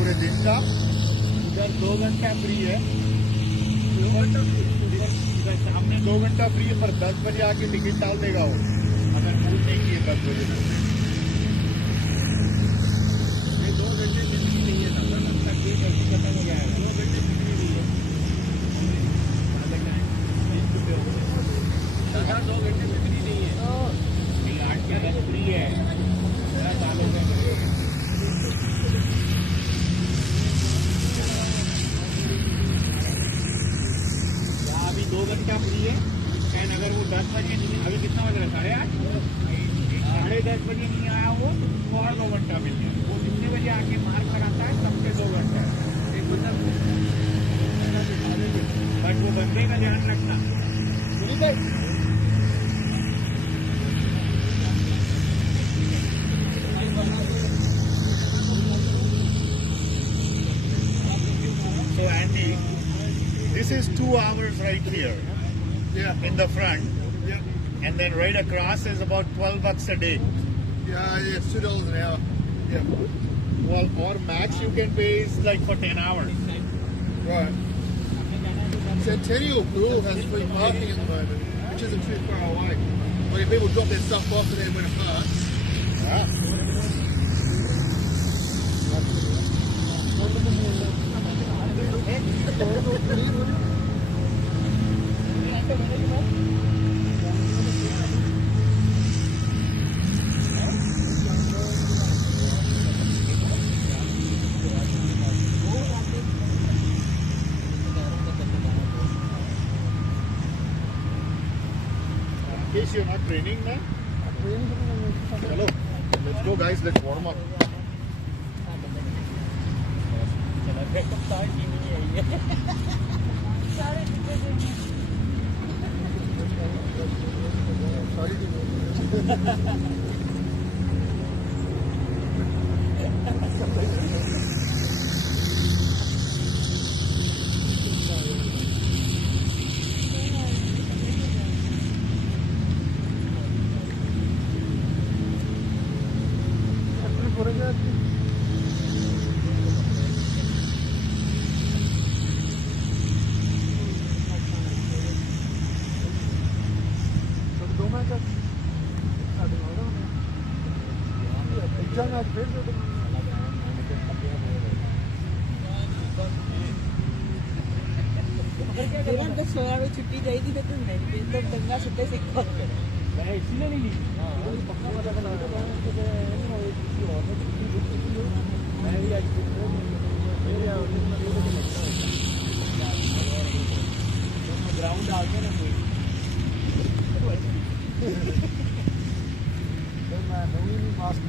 पूरे दिन का। इधर 2 घंटा फ्री है, इधर सामने 2 घंटा फ्री है, पर 10 बजे आके टिकट डाल देगा वो, अगर मूव नहीं किए 10 बजे तक। ये 2 घंटे जिंदगी नहीं है, तब ये जल्दी खत्म हो जाएगा। 2 घंटे जिंदगी नहीं है, 2 घंटे जिंदगी नहीं है। 8 या 10 फ्री है, अभी 2 घंटा फ्री है। एंड अगर वो 10 बजे नहीं, अभी कितना बज रहा है, 8:30, 10:30 बजे नहीं आया वो, और 2 घंटा मिल गया। वो कितने बजे आके मार्क लगाता है, सबसे 2 घंटा है। बट वो बंदे का ध्यान रखना। So Andy, this is 2 hours right here. Yeah. In the front. Yeah. And then right across is about $12 a day. Yeah, it's $2 an hour. Yeah. Well, or max you can pay is like for 10 hours. Right. Centennial Pool has free parking at the moment, which isn't too far away. Like people drop their stuff off and then win a park. Yeah. In case you're not training, man. Hello. Let's go, guys. Let's warm up. छुट्टी चाहिए फिर तुम नहीं एकदम दंगा सुनते सीखो मैं इसलिए नहीं ली ग्राउंड आ गया ना कोई मास्क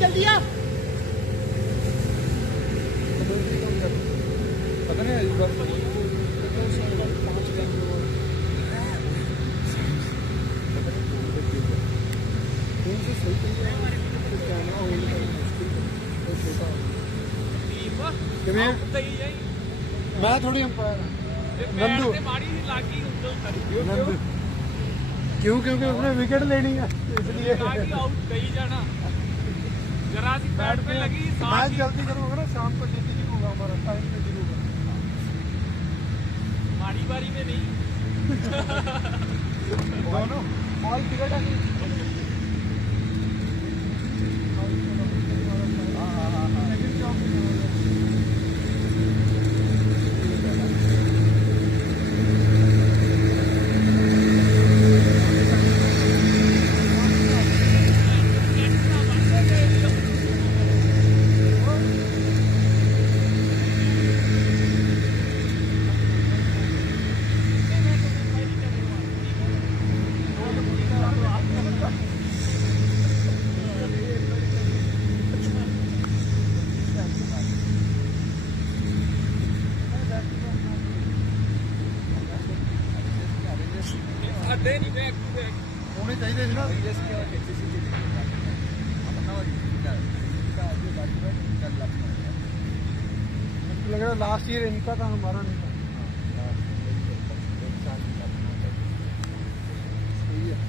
जल्दी आ पता नहीं इस बार कौन से सही कैमरा होल्ड करना मुश्किल ਕਿਵੇਂ ਸਹੀ ਹੈ ਮੈਂ ਥੋੜੀ ਅੰਪਾਇਰ ਨੰਦੂ ਤੇ ਮਾੜੀ ਲਾਗੀ ਉਂਗਲ ਕਰੀ नंदू क्यों क्योंकि उसने विकेट लेनी है इसलिए लागी आउट गई जाना जरा सी पैड पे लगी मैच साथ ही जल्दी करूँगा ना शाम को जल्दी शुरू होगा हमारा टाइम पे शुरू होगा माड़ी बारी में नहीं दोनों बॉल क्रिकेट है अड्डे नहीं बैक टू बैक होने चाहिए थी ना लग रहा लास्ट ईयर इनका था हमारा नहीं था सही है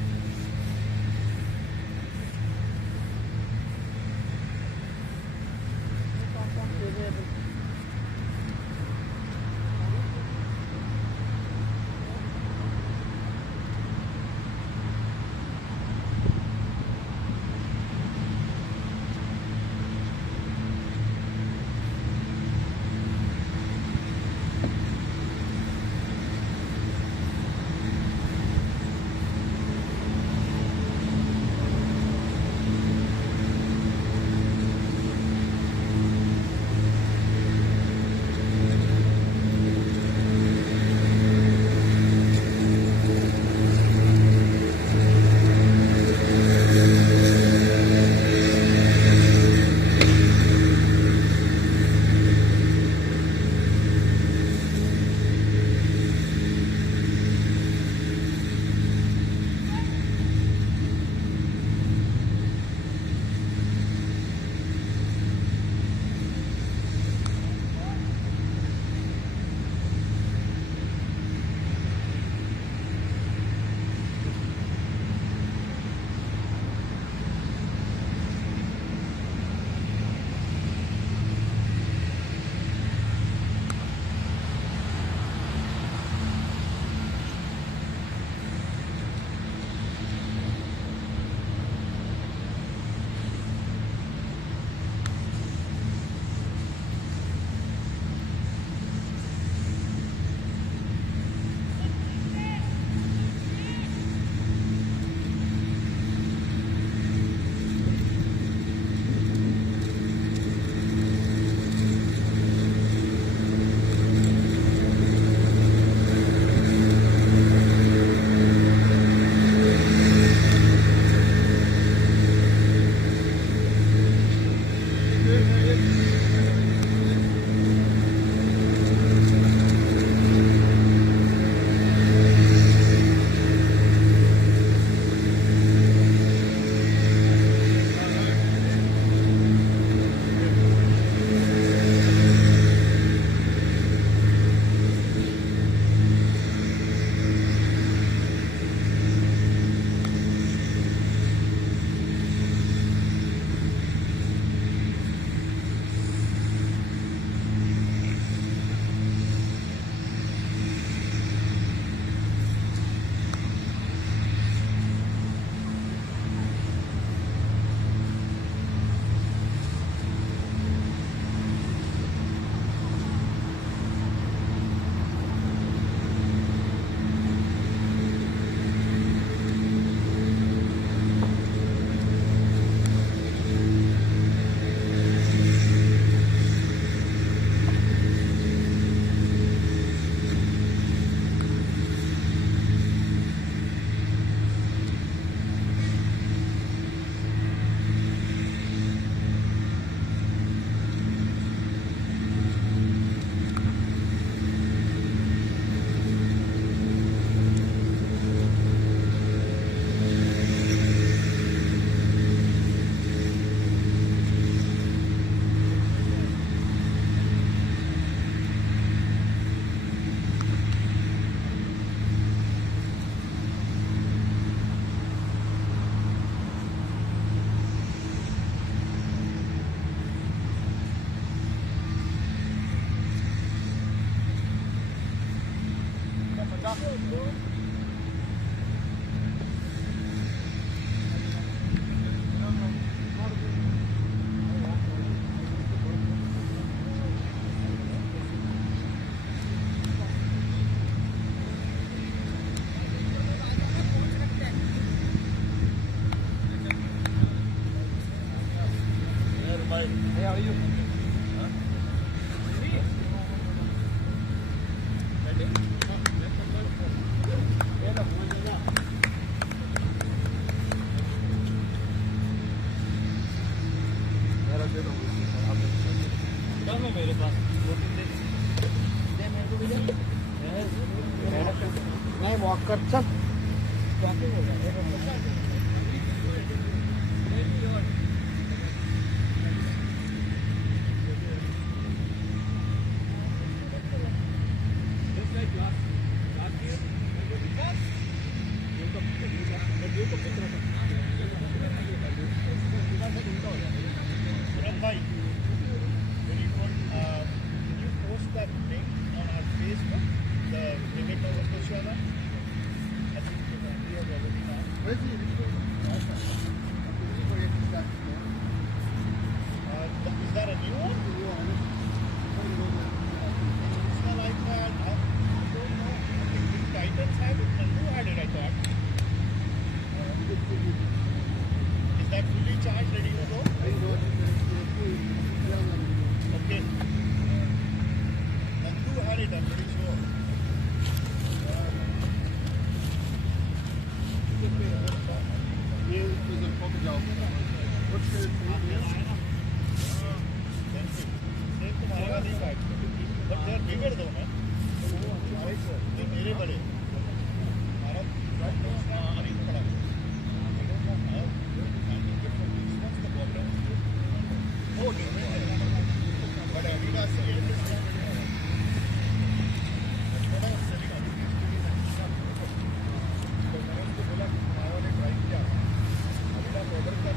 मेरे पास नहीं वॉक कर चल Bhai, very good. Can you post that link on our Facebook? The limit of Scotia Avengers? I think we have already done. Where's the Is that a new one? It's not like that. I don't know. I think the Titans have it. Nandu had it, I thought. Is that fully charged, ready to go? Okay. Nandu had it, I'm pretty sure. Here is a crocodile. What's the सेब तुम्हारा नहीं काट but they are bigger दो ना ये मेरे बड़े हमारा अभी पड़ा वो डिफरेंट है बट एडिडास से ये थोड़ा सेलिंग अभी भी तो मैंने उनको बोला माया ने ट्राई किया एडिडास ऑर्डर का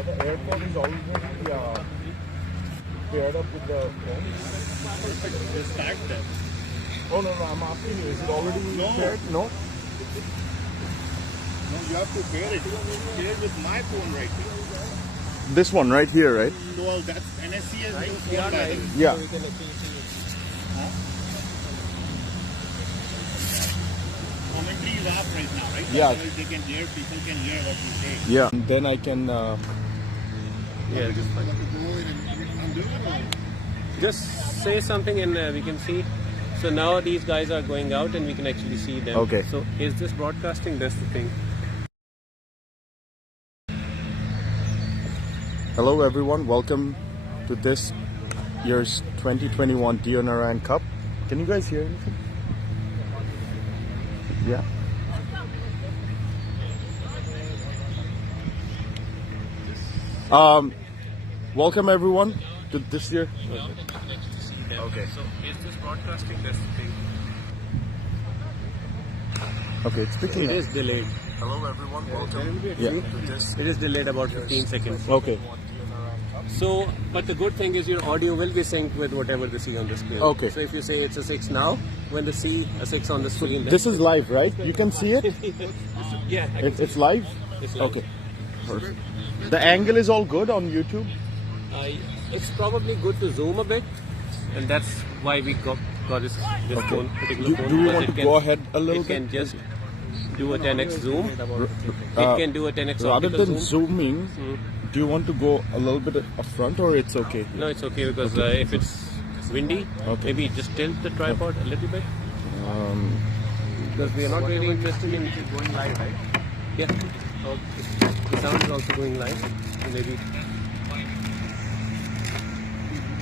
The aircon is already paired up with the phone. Is that there? Oh no, I'm asking you, is it already paired? No? No, you have to pair it. Pair it with my phone right here. This one right here, right? Well, that's NSC's new phone by the way. Yeah. Commentary is off right now, right? Yeah. Otherwise they can hear, people can hear what you say. Yeah. And then I can. Yeah, just say something and we can see. So now these guys are going out and we can actually see them. Okay. So is this broadcasting? That's the thing. Hello everyone, welcome to this year's 2021 Deonarine Cup. Can you guys hear anything? Yeah. Welcome everyone to this year. Okay. So is this broadcasting? That's the thing. Okay, it's picking It up. is delayed. Hello everyone, welcome. There will be a Yeah. tree. To this It is delayed about 15 seconds. Okay. So, but the good thing is your audio will be synced with whatever they see on the screen. Okay. So if you say it's a 6 now, when they see a 6 on the screen, This is live, right? You can see it? yeah, I can It's live? It's live. Okay. Perfect. The angle is all good on YouTube? It's probably good to zoom a bit, and that's why we got this phone, particular phone. Do you because want it to go ahead a little It bit? can just do a 10x zoom. It can do a 10x Rather optical than zoom. zooming, do you want to go a little bit up front or it's okay? No, it's okay because if it's windy, maybe just tilt the tripod a little bit. Because we are not really interested in going live, right? Yeah. The sound is also going live, so maybe.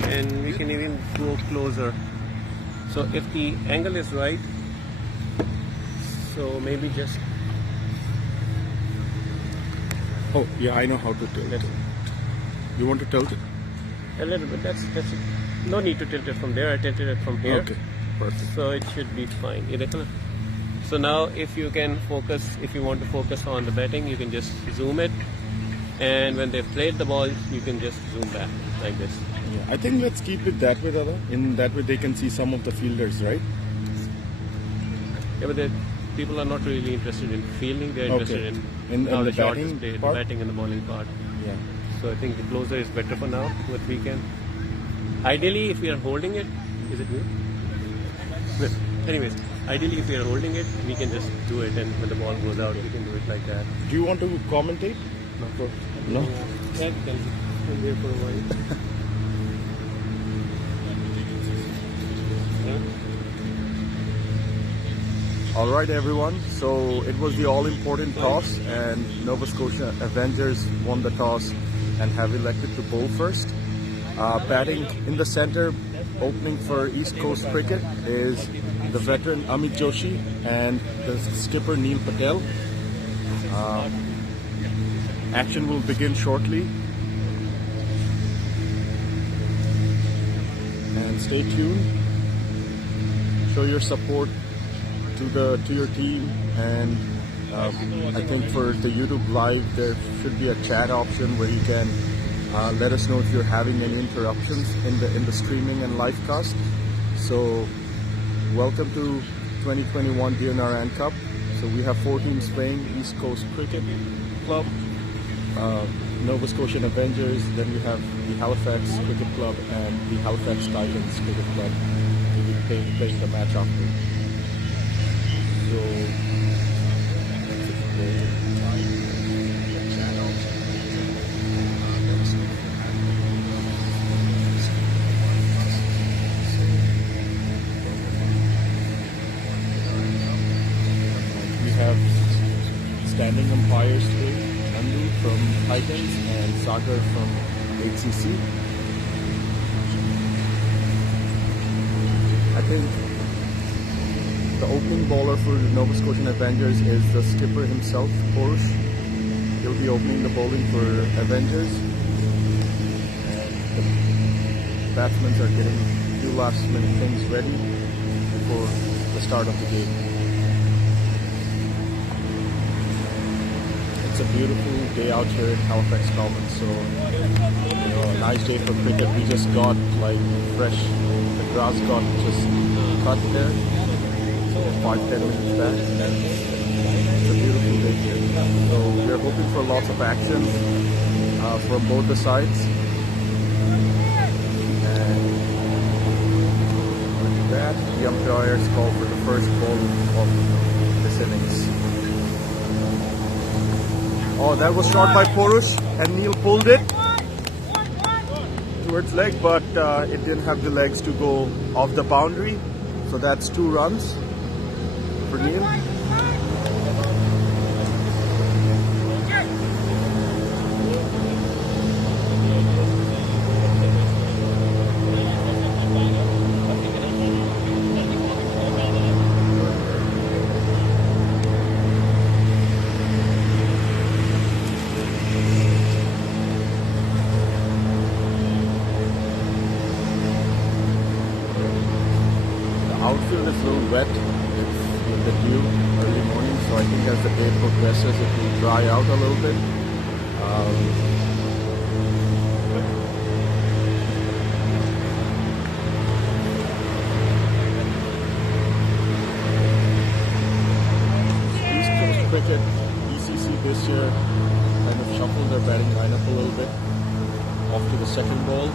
And we can even go closer. So if the angle is right, so maybe just Oh, yeah, I know how to tilt it. You want to tilt it? a little bit. That's it. No need to tilt it from there. I tilted it from here. Okay, perfect. So it should be fine. ये देखो ना? So now if you can focus, if you want to focus on the batting, you can just zoom it. And when they've played the ball, you can just zoom back like this. Yeah, I think let's keep it that way, Dada. In that way, they can see some of the fielders, right? Yeah, but people are not really interested in fielding. They're interested in how the the shot is batting played, the part? batting and the bowling part. Yeah. So I think the closer is better for now. What we can. Ideally, if we are holding it, is it me? Well, anyways, ideally, if we are holding it, we can just do it, and when the ball goes out, we can do it like that. Do you want to commentate? No? Yeah, we can. I'm here for a while. All right, everyone. So it was the all-important toss, and Nova Scotia Avengers won the toss and have elected to bowl first. Batting in the center, opening for East Coast Cricket is the veteran Amit Joshi and the skipper Neil Patel. Action will begin shortly. And stay tuned. Show your support to your team, and I think for the YouTube live there should be a chat option where you can let us know if you're having any interruptions in the streaming and live cast. So welcome to 2021 Deonarine Cup. So we have 4 teams playing: East Coast Cricket Club, Nova Scotia Avengers, then we have the Halifax Cricket Club and the Halifax Titans Cricket Club to be playing the match after. So we have standing umpires today, Nandu from Titans and Sagar from HCC. I think the opening bowler for the Nova Scotian Avengers is the skipper himself, Porush. He'll be opening the bowling for Avengers. And the batsmen are getting a few last minute things ready before the start of the game. It's a beautiful day out here in Halifax, Scotland. So, a nice day for cricket. We just got like fresh, the grass got just cut there. 5-10 minutes back. It's a beautiful day here. So we're hoping for lots of action from both the sides. And with that, the umpires call for the first ball of this innings. Oh, that was shot by Porush, and Neil pulled it towards leg, but it didn't have the legs to go off the boundary. So that's 2 runs for Neil. The outfield is a little wet. With the dew early morning, so I think as the day progresses it will dry out a little bit. East Coast Cricket, ECC this year, kind of shuffled their batting lineup a little bit. Off to the second ball.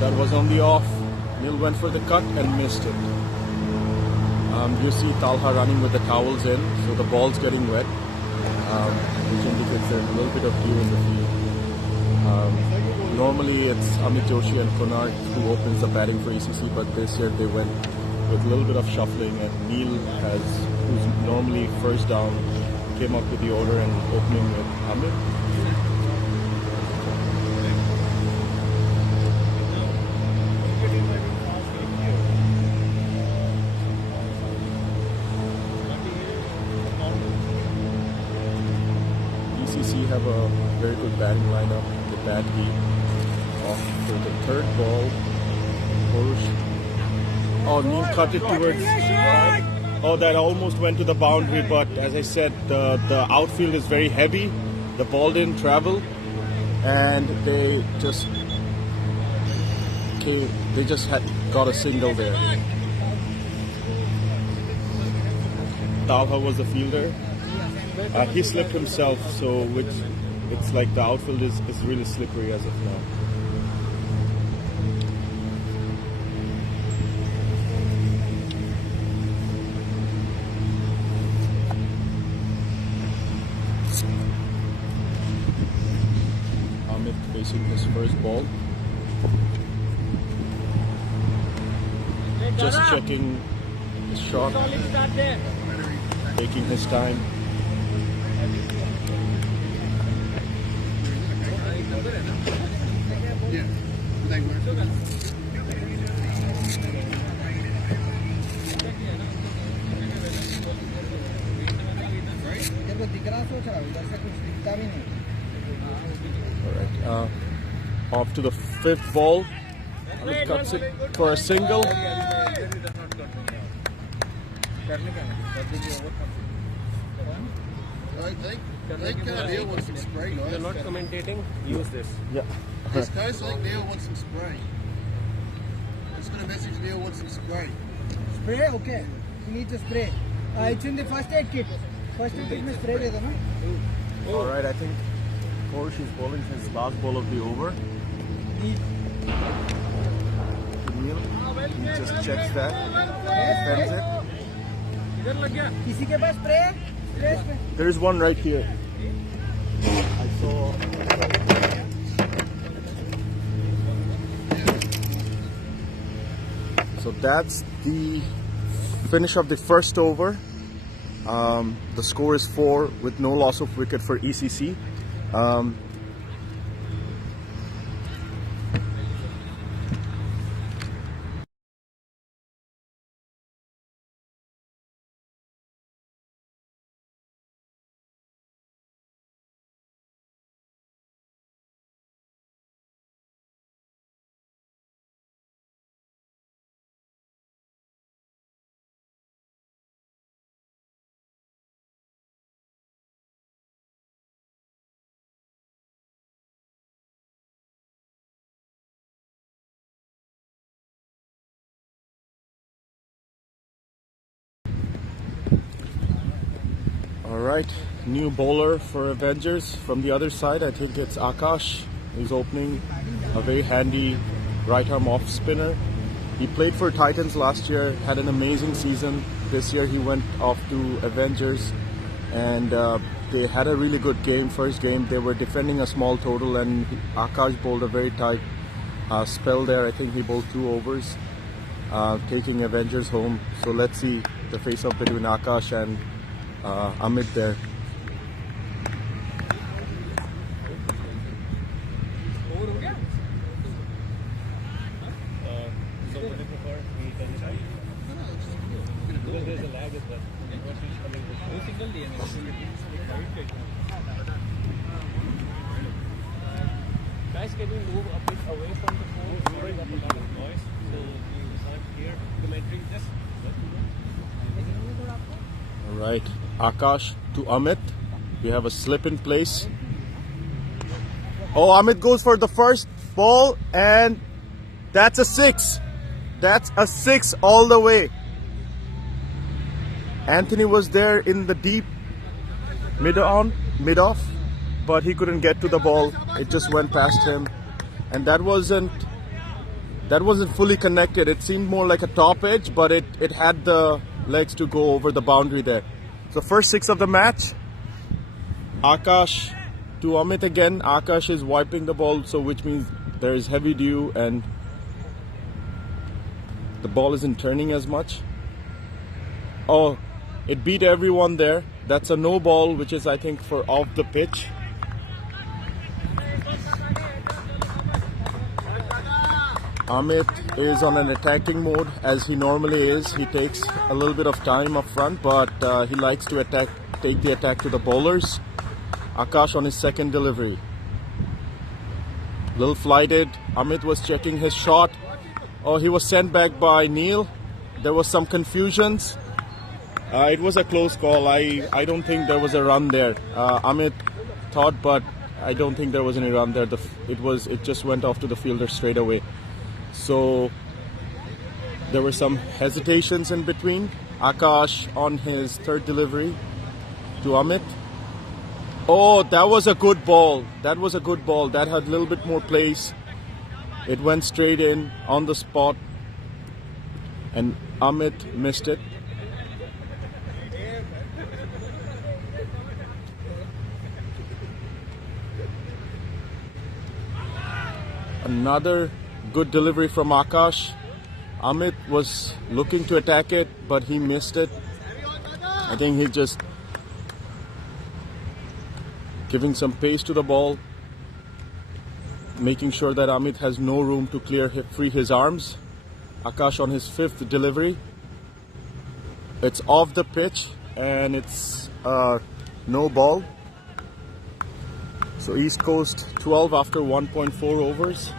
That was on the off. Neil went for the cut and missed it. You see Talha running with the towels in, so the ball's getting wet, which indicates there's a little bit of dew in the field. Normally it's Amit Joshi and Konark who opens the batting for ECC, but this year they went with a little bit of shuffling, and Neil, who's normally first down, came up with the order and opening with Amit. ECC have a very good batting lineup. The bat lead off for the third ball. Oh, Neil cut it towards. Oh, that almost went to the boundary, but as I said, the outfield is very heavy. The ball didn't travel, and they just got a single there. Talha was the fielder. He slipped himself, so it's like the outfield is really slippery as of now. Amit facing his first ball. Just checking his shot, taking his time. Alright, off to the fifth ball. Amit cuts it for a single. Neil wants some spray, guys. You're not commentating, use this. Yeah. East Coast, I think Neil wants some spray. I'm just going to message Neil wants some spray. Spray, okay. You need to spray. It's in the first aid kit. First aid kit में spray दे दो ना. Alright, I think Porsche is bowling his last ball of the over. Neil, he just checks that, defends it. किसी के पास spray है? There is one right here. I saw. So that's the finish of the first over. The score is 4 with no loss of wicket for ECC. Alright, new bowler for Avengers from the other side. I think it's Akash. He's opening a very handy right arm off spinner. He played for Titans last year, had an amazing season. This year he went off to Avengers, and they had a really good game. First game they were defending a small total, and Akash bowled a very tight spell there. I think he bowled 2 overs, taking Avengers home. So let's see the face-off between Akash and Amit there. Guys, can we move a bit away from the phone? Throwing up a lot of noise, so you can't hear commentary. Just Alright, Akash to Amit. We have a slip in place. Oh, Amit goes for the first ball, and that's a 6. That's a 6 all the way. Anthony was there in the deep mid off. but he couldn't get to the ball. It just went past him, and that wasn't fully connected. It seemed more like a top edge, but it had the legs to go over the boundary there. So first 6 of the match, Akash to Amit again. Akash is wiping the ball, so which means there is heavy dew and the ball isn't turning as much. Oh, it beat everyone there. That's a no ball, which is I think for off the pitch. Amit is on an attacking mode as he normally is. He takes a little bit of time up front, but he likes to take the attack to the bowlers. Akash on his second delivery. Little flighted. Amit was checking his shot. Oh, he was sent back by Neil. There was some confusions. It was a close call. I don't think there was a run there. Amit thought, but I don't think there was any run there. It just went off to the fielder straight away. So there were some hesitations in between. Akash on his third delivery to Amit. Oh, that was a good ball. That was a good ball. That had a little bit more place. It went straight in on the spot, and Amit missed it. Another good delivery from Akash. Amit was looking to attack it, but he missed it. I think he just giving some pace to the ball, making sure that Amit has no room to free his arms. Akash on his fifth delivery. It's off the pitch and it's no ball. So East Coast 12 after 1.4 overs.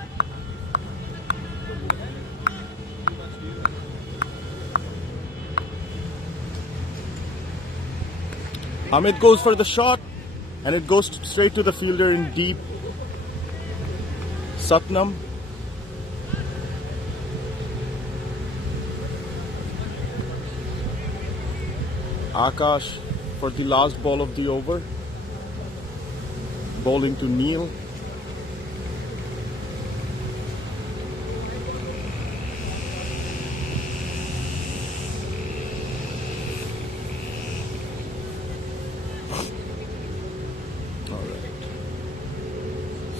Amit goes for the shot and it goes straight to the fielder in deep. Satnam. Akash for the last ball of the over. Bowling to Neil.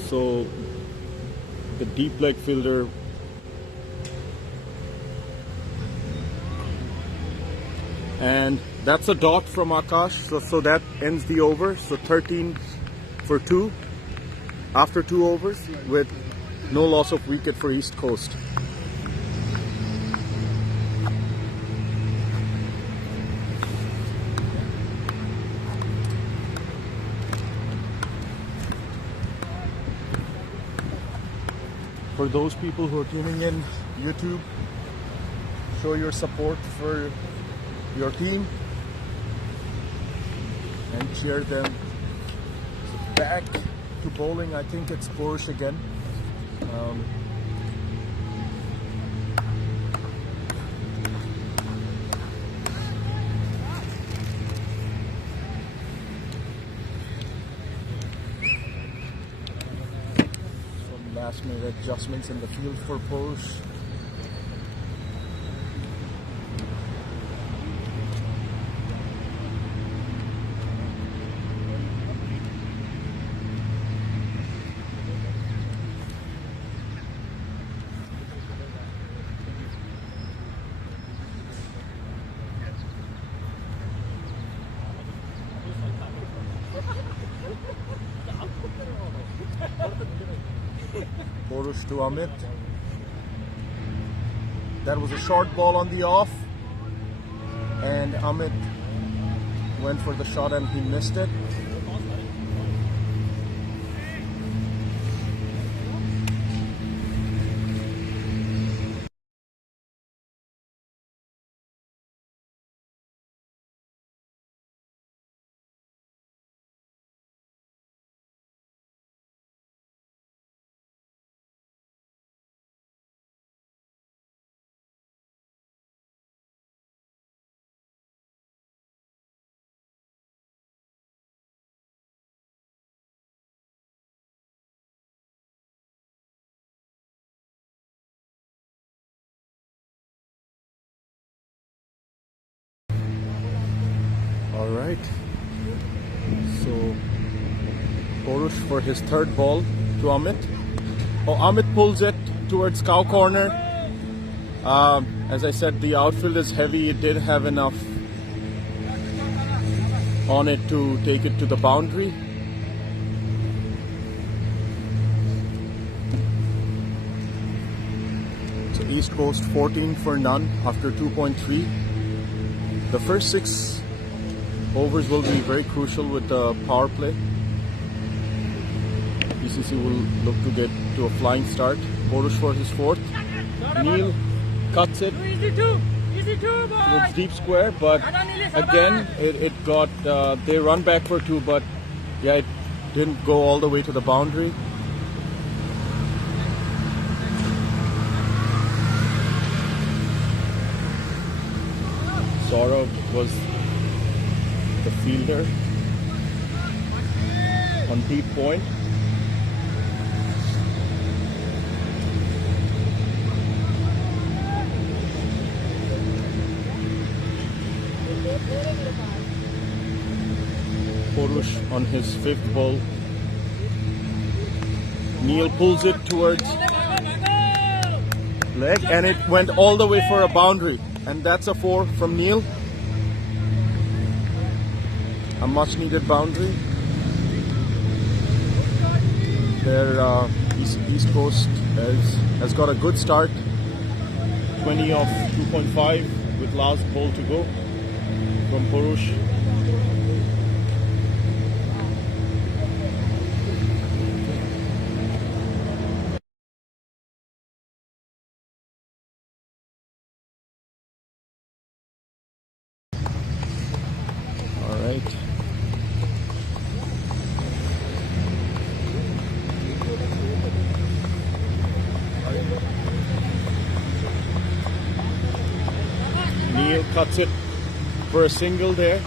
So the deep leg fielder and that's a dot from Akash, so that ends the over. So 13 for 2 after 2 overs with no loss of wicket for East Coast. For those people who are tuning in YouTube, show your support for your team and cheer them. So back to bowling, I think it's Porsche again. Last minute adjustments in the field for Porsche. Porush to Amit. That was a short ball on the off, and Amit went for the shot and he missed it. All right. So Porush for his third ball to Amit. Oh, Amit pulls it towards cow corner. As I said, the outfield is heavy. It didn't have enough on it to take it to the boundary. So East Coast 14 for none after 2.3. The first 6 overs will be very crucial with the power play. ECC will look to get to a flying start. Porush for his fourth. Neil cuts it towards deep square, but again it got they run back for 2, but yeah, it didn't go all the way to the boundary. Saurav was the fielder on deep point. Porush on his 5th ball. Neil pulls it towards leg and it went all the way for a boundary, and that's a 4 from Neil. A much needed boundary. Their East Coast has got a good start. 20 of 2.5 with last ball to go from Porush. All right. Neil cuts it for a single there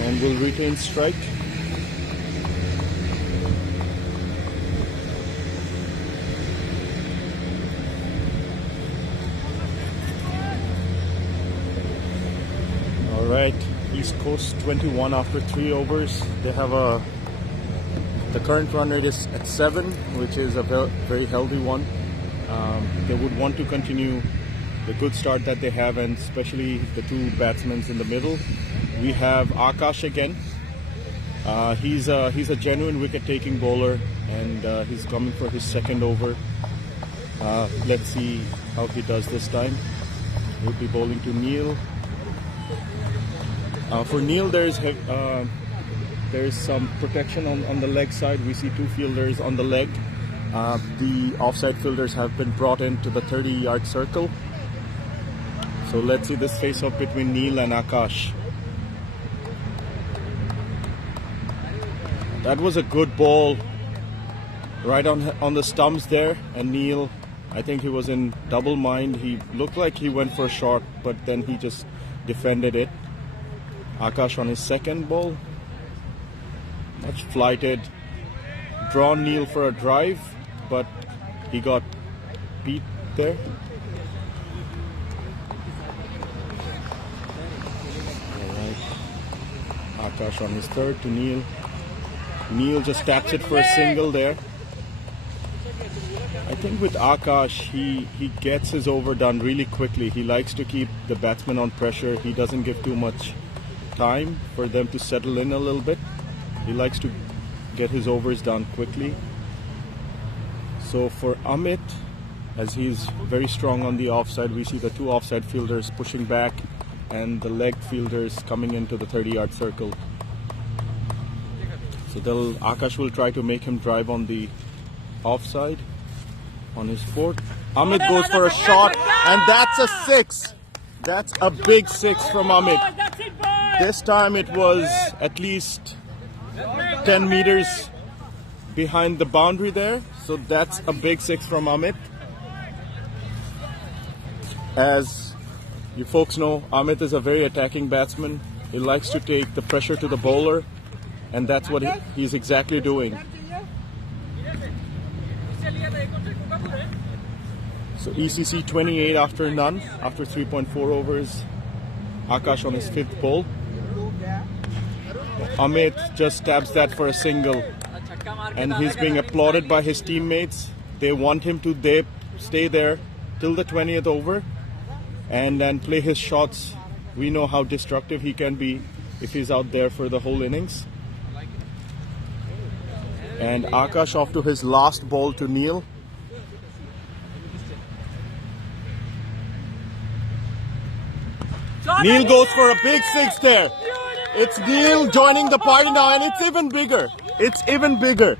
and will retain strike. All right, East Coast 21 after 3 overs. They have the current run rate is at 7, which is a very healthy one. They would want to continue the good start that they have, and especially the 2 batsmen in the middle. We have Akash again. He's a genuine wicket-taking bowler, and he's coming for his 2nd over. Let's see how he does this time. He'll be bowling to Neil. For Neil, there's some protection on the leg side. We see 2 fielders on the leg. The offside fielders have been brought into the 30-yard circle. So let's see this face-off between Neil and Akash. That was a good ball right on the stumps there, and Neil, I think he was in double mind. He looked like he went for a shot, but then he just defended it. Akash on his 2nd ball, much flighted, drawn Neil for a drive, but he got beat there. Alright, Akash on his 3rd to Neil. Neil just taps it for a single there. I think with Akash, he gets his over done really quickly. He likes to keep the batsman on pressure. He doesn't give too much time for them to settle in a little bit. He likes to get his overs done quickly. So for Amit, as he's very strong on the offside, we see the 2 offside fielders pushing back and the leg fielders coming into the 30-yard circle. So Akash will try to make him drive on the offside on his 4th. Amit goes for a shot, and that's a 6. That's a big 6 from Amit. This time it was at least 10 meters behind the boundary there. So that's a big 6 from Amit. As you folks know, Amit is a very attacking batsman. He likes to take the pressure to the bowler, and that's what he's exactly doing. So ECC 28 after none, after 3.4 overs. Akash on his 5th ball. Amit just stabs that for a single, and he's being applauded by his teammates. They want him to stay there till the 20th over and then play his shots. We know how destructive he can be if he's out there for the whole innings. And Akash off to his last ball to Neil. Neil goes for a big 6 there. It's Neil joining the party now, and it's even bigger. It's even bigger.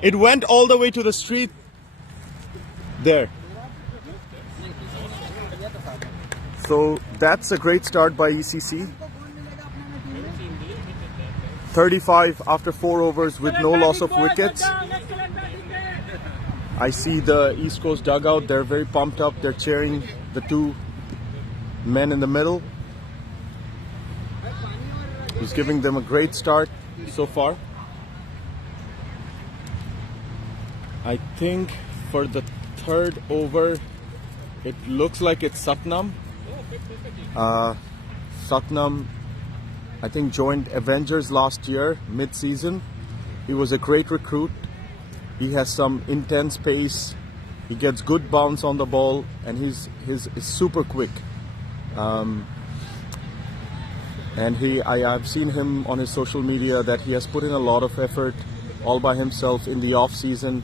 It went all the way to the street there. So that's a great start by ECC. 35 after 4 overs with no loss of wickets. I see the East Coast dugout. They're very pumped up. They're cheering the 2 men in the middle. He's giving them a great start so far. I think for the 3rd over, it looks like it's Satnam. Satnam, I think, joined Avengers last year, mid-season. He was a great recruit. He has some intense pace. He gets good bounce on the ball, and he's super quick. And I've seen him on his social media that he has put in a lot of effort all by himself in the off season,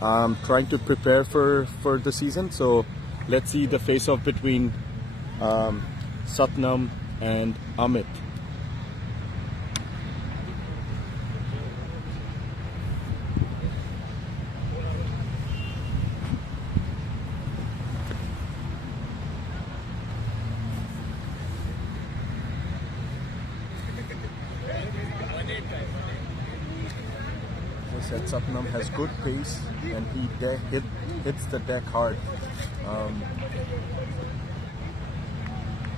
trying to prepare for the season. So let's see the face-off between Satnam and Amit. Satnam has good pace, and he hits the deck hard.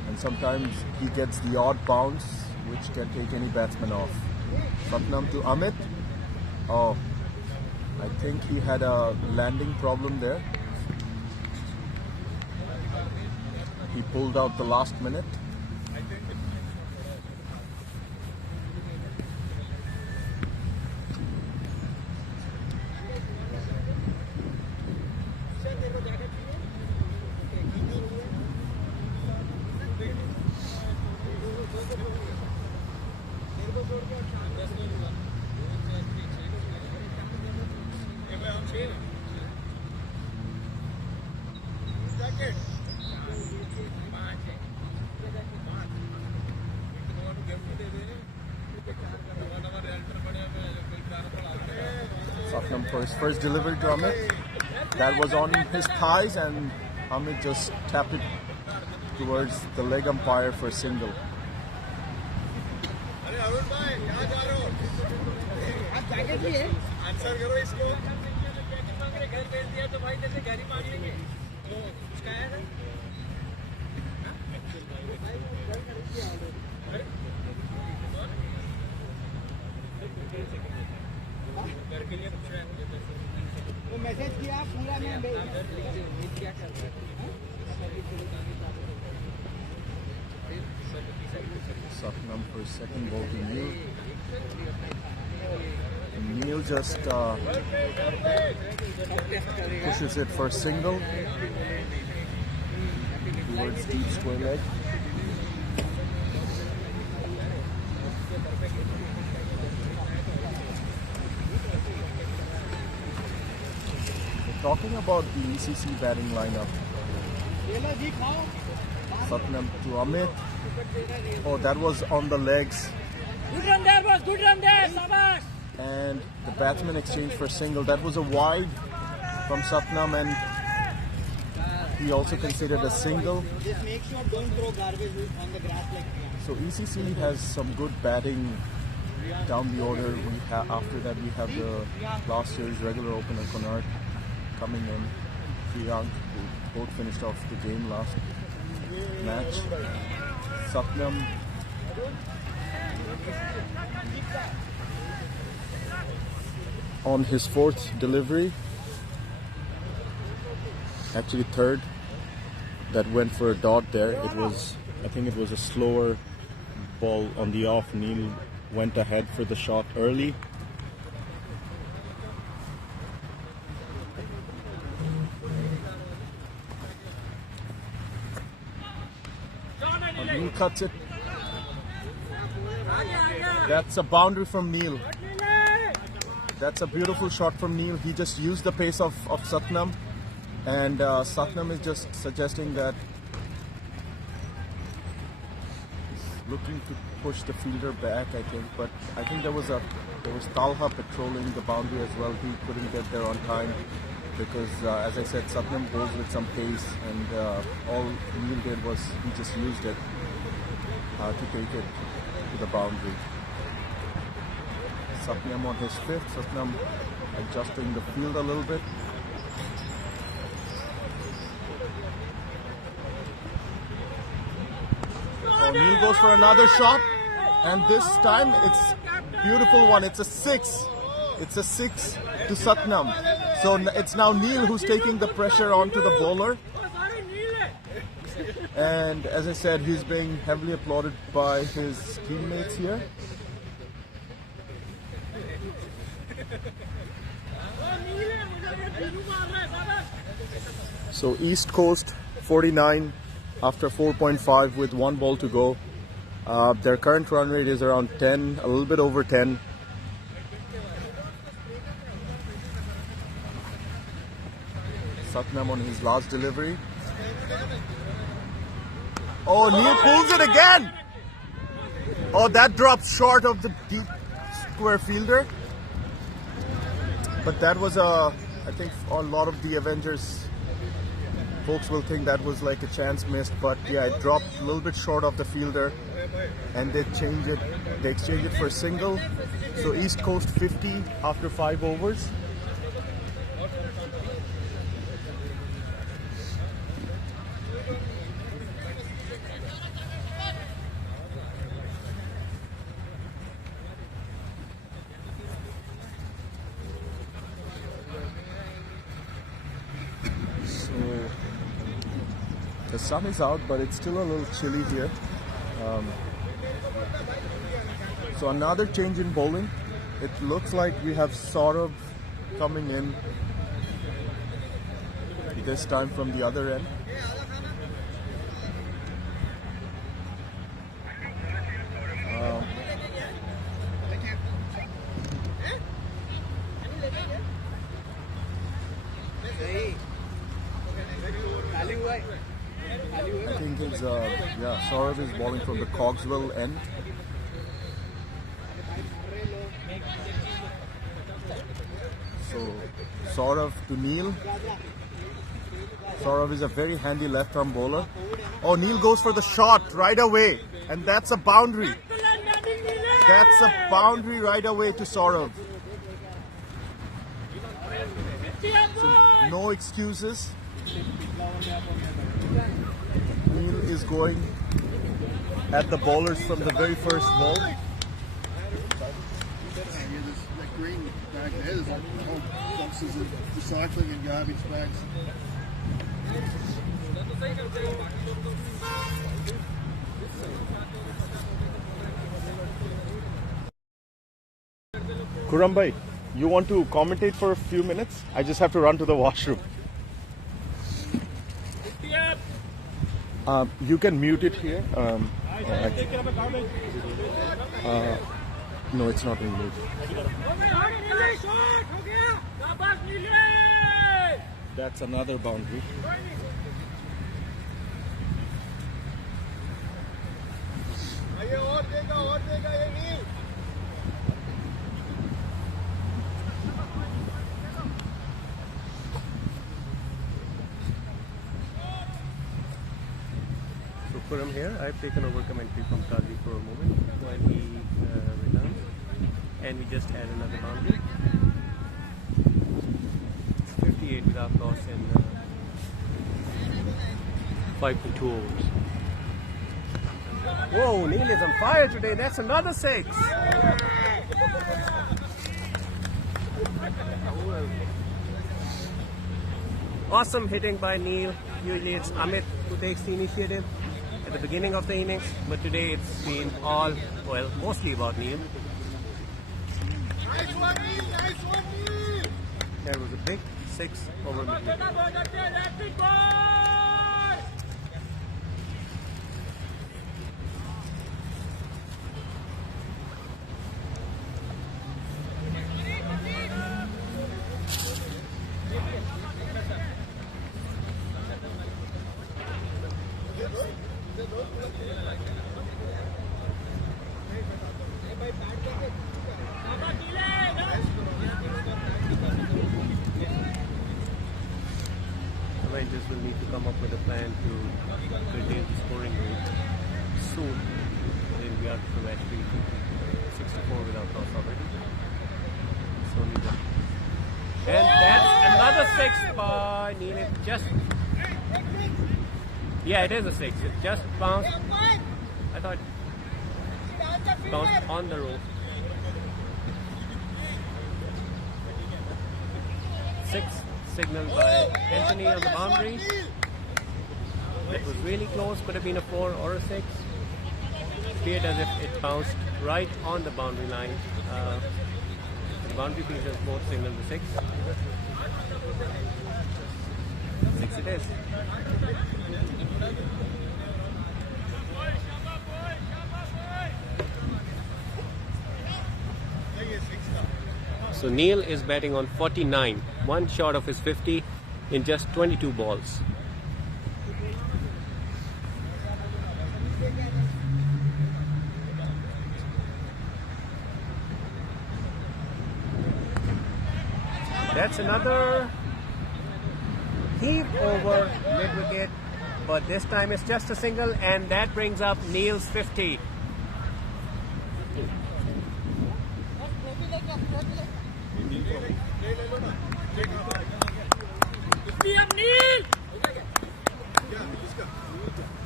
And sometimes he gets the odd bounce, which can take any batsman off. Satnam to Amit. Oh, I think he had a landing problem there. He pulled out the last minute. Satnam for his first delivery to Amit. That was on his thighs, and Amit just tapped it towards the leg umpire for a single. Satnam for his second ball to Neil. And Neil just pushes it for a single towards deep square leg. Talking about the ECC batting lineup, Satnam to Amit. Oh, that was on the legs. Good run there, boss. Good run there. Sabash. And the batsman exchanged for a single. That was a wide from Satnam, and he also considered a single. Just make sure don't throw garbage on the grass like that. So ECC has some good batting down the order. After that, we have the last year's regular opener Konark coming in. Priyank, who both finished off the game last match. Satnam on his 4th delivery, actually 3rd, that went for a dot there. It was I think it was a slower ball on the off. Neil went ahead for the shot early. Neil cuts it. That's a boundary from Neil. That's a beautiful shot from Neil. He just used the pace of Satnam, and Satnam is just suggesting that he's looking to push the fielder back, I think. But I think there was Talha patrolling the boundary as well. He couldn't get there on time because, as I said, Satnam goes with some pace, and all Neil did was he just used it to take it to the boundary. Satnam on his fifth. Satnam adjusting the field a little bit. Oh, Neil goes for another shot, and this time it's beautiful one. It's a 6. It's a 6 to Satnam. So it's now Neil who's taking the pressure onto the bowler. And as I said, he's being heavily applauded by his teammates here. So East Coast 49 after 4.5 with 1 ball to go. Their current run rate is around 10, a little bit over 10. Satnam on his last delivery. Oh, Neil pulls it again! Oh, that drops short of the deep square fielder. But that was I think a lot of the Avengers folks will think that was like a chance missed, but yeah, it dropped a little bit short of the fielder, and they exchange it for a single. So East Coast 50 after 5 overs. The sun is out, but it's still a little chilly here. So another change in bowling. It looks like we have Saurav coming in this time from the other end. I think it's Saurav is bowling from the Cogswell end. So Saurav to Neil. Saurav is a very handy left-arm bowler. Oh, Neil goes for the shot right away, and that's a boundary. That's a boundary right away to Saurav. So no excuses. Neil is going at the bowlers from the very first ball. Yeah, that green bag there, there's like whole boxes of recycling and garbage bags. Khurram bhai, you want to commentate for a few minutes? I just have to run to the washroom. You can mute it here. No, it's not in mute. That's another boundary. From here, I've taken over commentary from Kazi for a moment while he returns, and we just add another boundary. It's 58 without loss in 5.2 overs. Whoa, Neil is on fire today. That's another 6. Awesome hitting by Neil. Usually it's Amit who takes the initiative. at the beginning of the innings, but today it's been all, well, mostly about Neil. Nice one, Neil. Nice one, Neil. There was a big 6 over mid-wicket. Avengers will need to come up with a plan to curtail the scoring rate soon. Then we are to match 64 without loss already. So only one. And that's another 6 by Neil. It just, yeah, it is a 6. It just bounced. I thought it bounced on the rope. 6 signaled by Anthony on the boundary. It was really close, could have been a 4 or a 6. Appeared as if it bounced right on the boundary line. The boundary fielders both signaled the 6. 6 it is. So Neil is batting on 49, one short of his 50 in just 22 balls. That's another heave over mid-wicket, but this time it's just a single, and that brings up Neil's 50.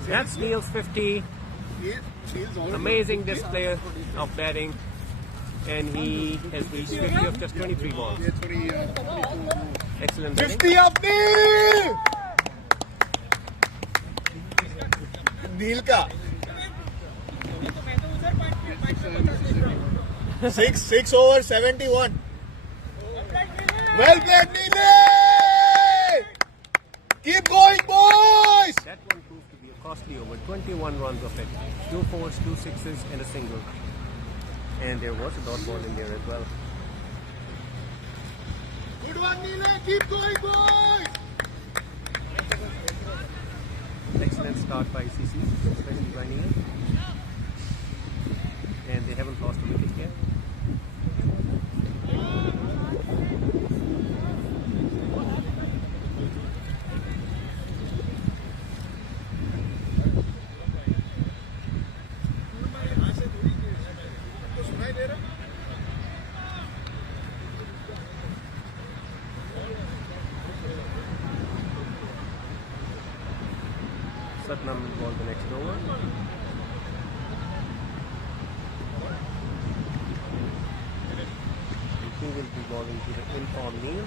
That's Neil's 50. Amazing display of batting, and he has reached 50 of just 23 balls. Excellent batting. 50 up, Neil! Neil ka. 6 over 71. Well played, Neil! Keep going, boys! That one proved to be a costly over. 21 runs of it. 2 4s, 2 6s, and a single. And there was a dot ball in there as well. Good one, Neil! Keep going, boys! Excellent start by CC, especially by Neil. And they haven't lost a wicket yet. Satnam will ball the next over. He will be balling to the in-form Neil.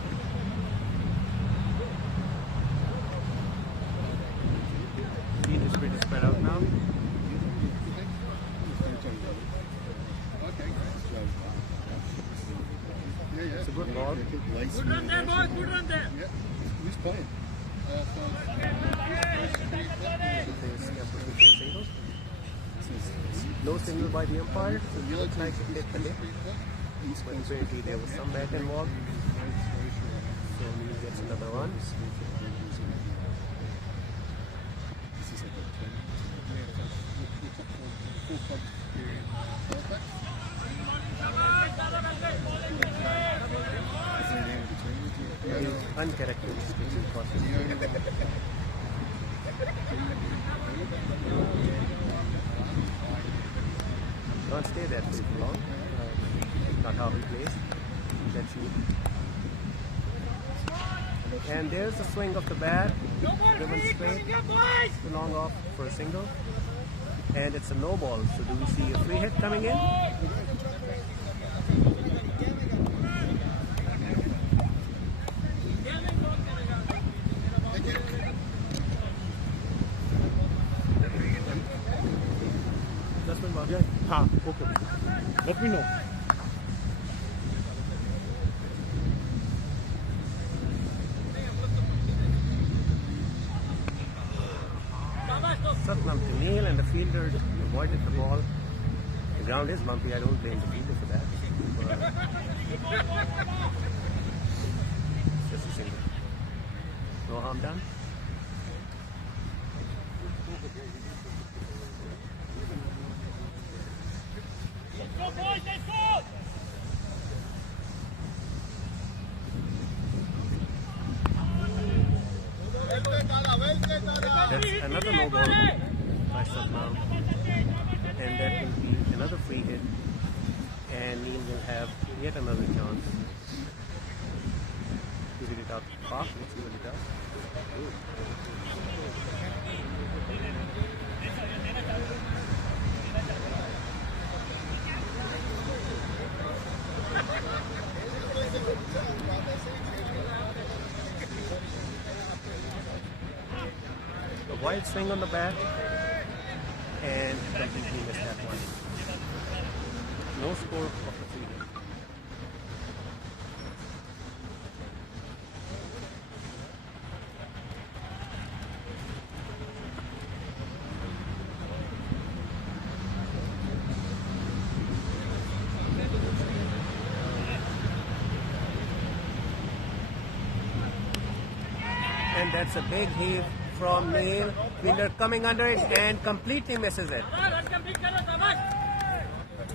Field is pretty spread out now. It's a good ball. Good run there, boys. Good run there. Yeah. Who's playing? No signal by the umpire, so it looks like it hit the lip. But apparently there was some bat involved. So Neil gets another run. Uncharacteristic process. Don't stay there too long. Not how he plays. Let's see. And there's the swing of the bat. Driven straight. Too long off for a single. And it's a no ball. So do we see a free hit coming in? fast? Yeah. हाँ, okay. Let me know. Satnam to Neil, and the fielder avoided the ball. The ground is bumpy. I don't blame the fielder for that. But just a single. No harm done. That's another no ball by Satnam, and that will be another free hit, and Neil will have yet another chance to hit it out the park. Let's see what he does. A wide swing on the bat, and completely missed that one. No score of the free hit. And that's a big heave from Neil. Fielder coming under it and completely misses it.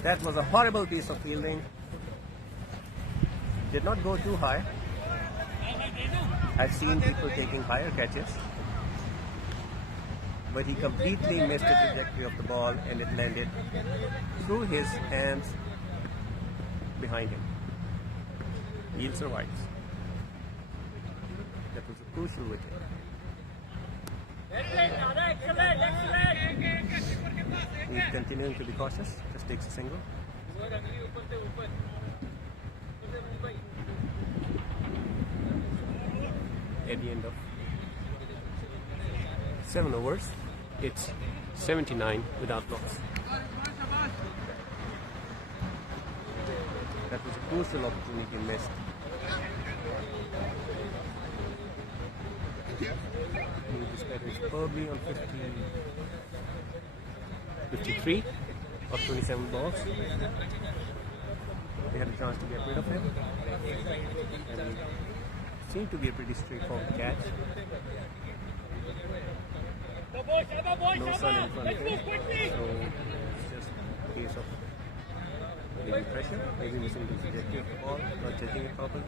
That was a horrible piece of fielding. Did not go too high. I've seen people taking higher catches. But he completely missed the trajectory of the ball, and it landed through his hands behind him. Neil survives. That was a crucial wicket. He's continuing to be cautious, just takes a single. At the end of 7 overs, it's 79 without loss. That was a crucial opportunity missed. This batter is probably on 53 of 27 balls. They had a chance to get rid of him. And it seemed to be a pretty straightforward catch. No sun in front of him, so it's just a case of maybe pressure, maybe missing the trajectory of the ball, not judging it properly.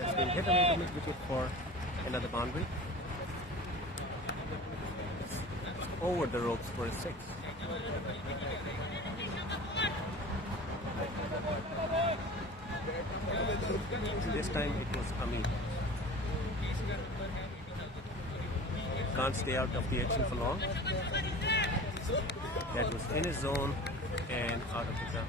Has been hit away the mid wicket for another boundary. Over the ropes for a 6. This time it was Amit. Can't stay out of the action for long. That was in his zone and out of the ground.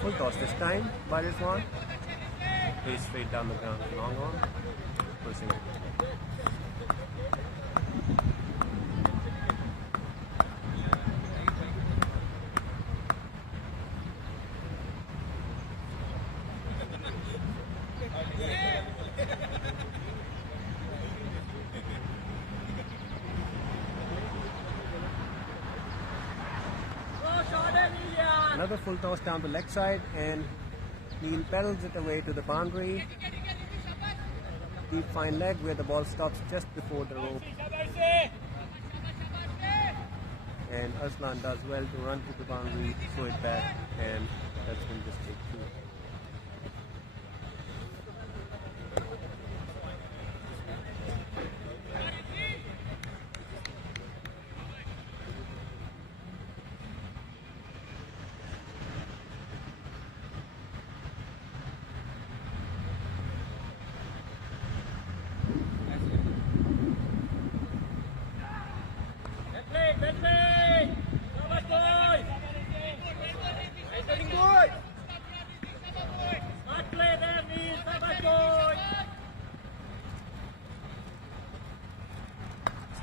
Full toss this time by Rizwan. Plays straight down the ground. Long on. For a single. Another full toss down the leg side, and Neil pedals it away to the boundary. Deep fine leg where the ball stops just before the rope. and Aslan does well to run to the boundary, throw it back, and that's going to just take two.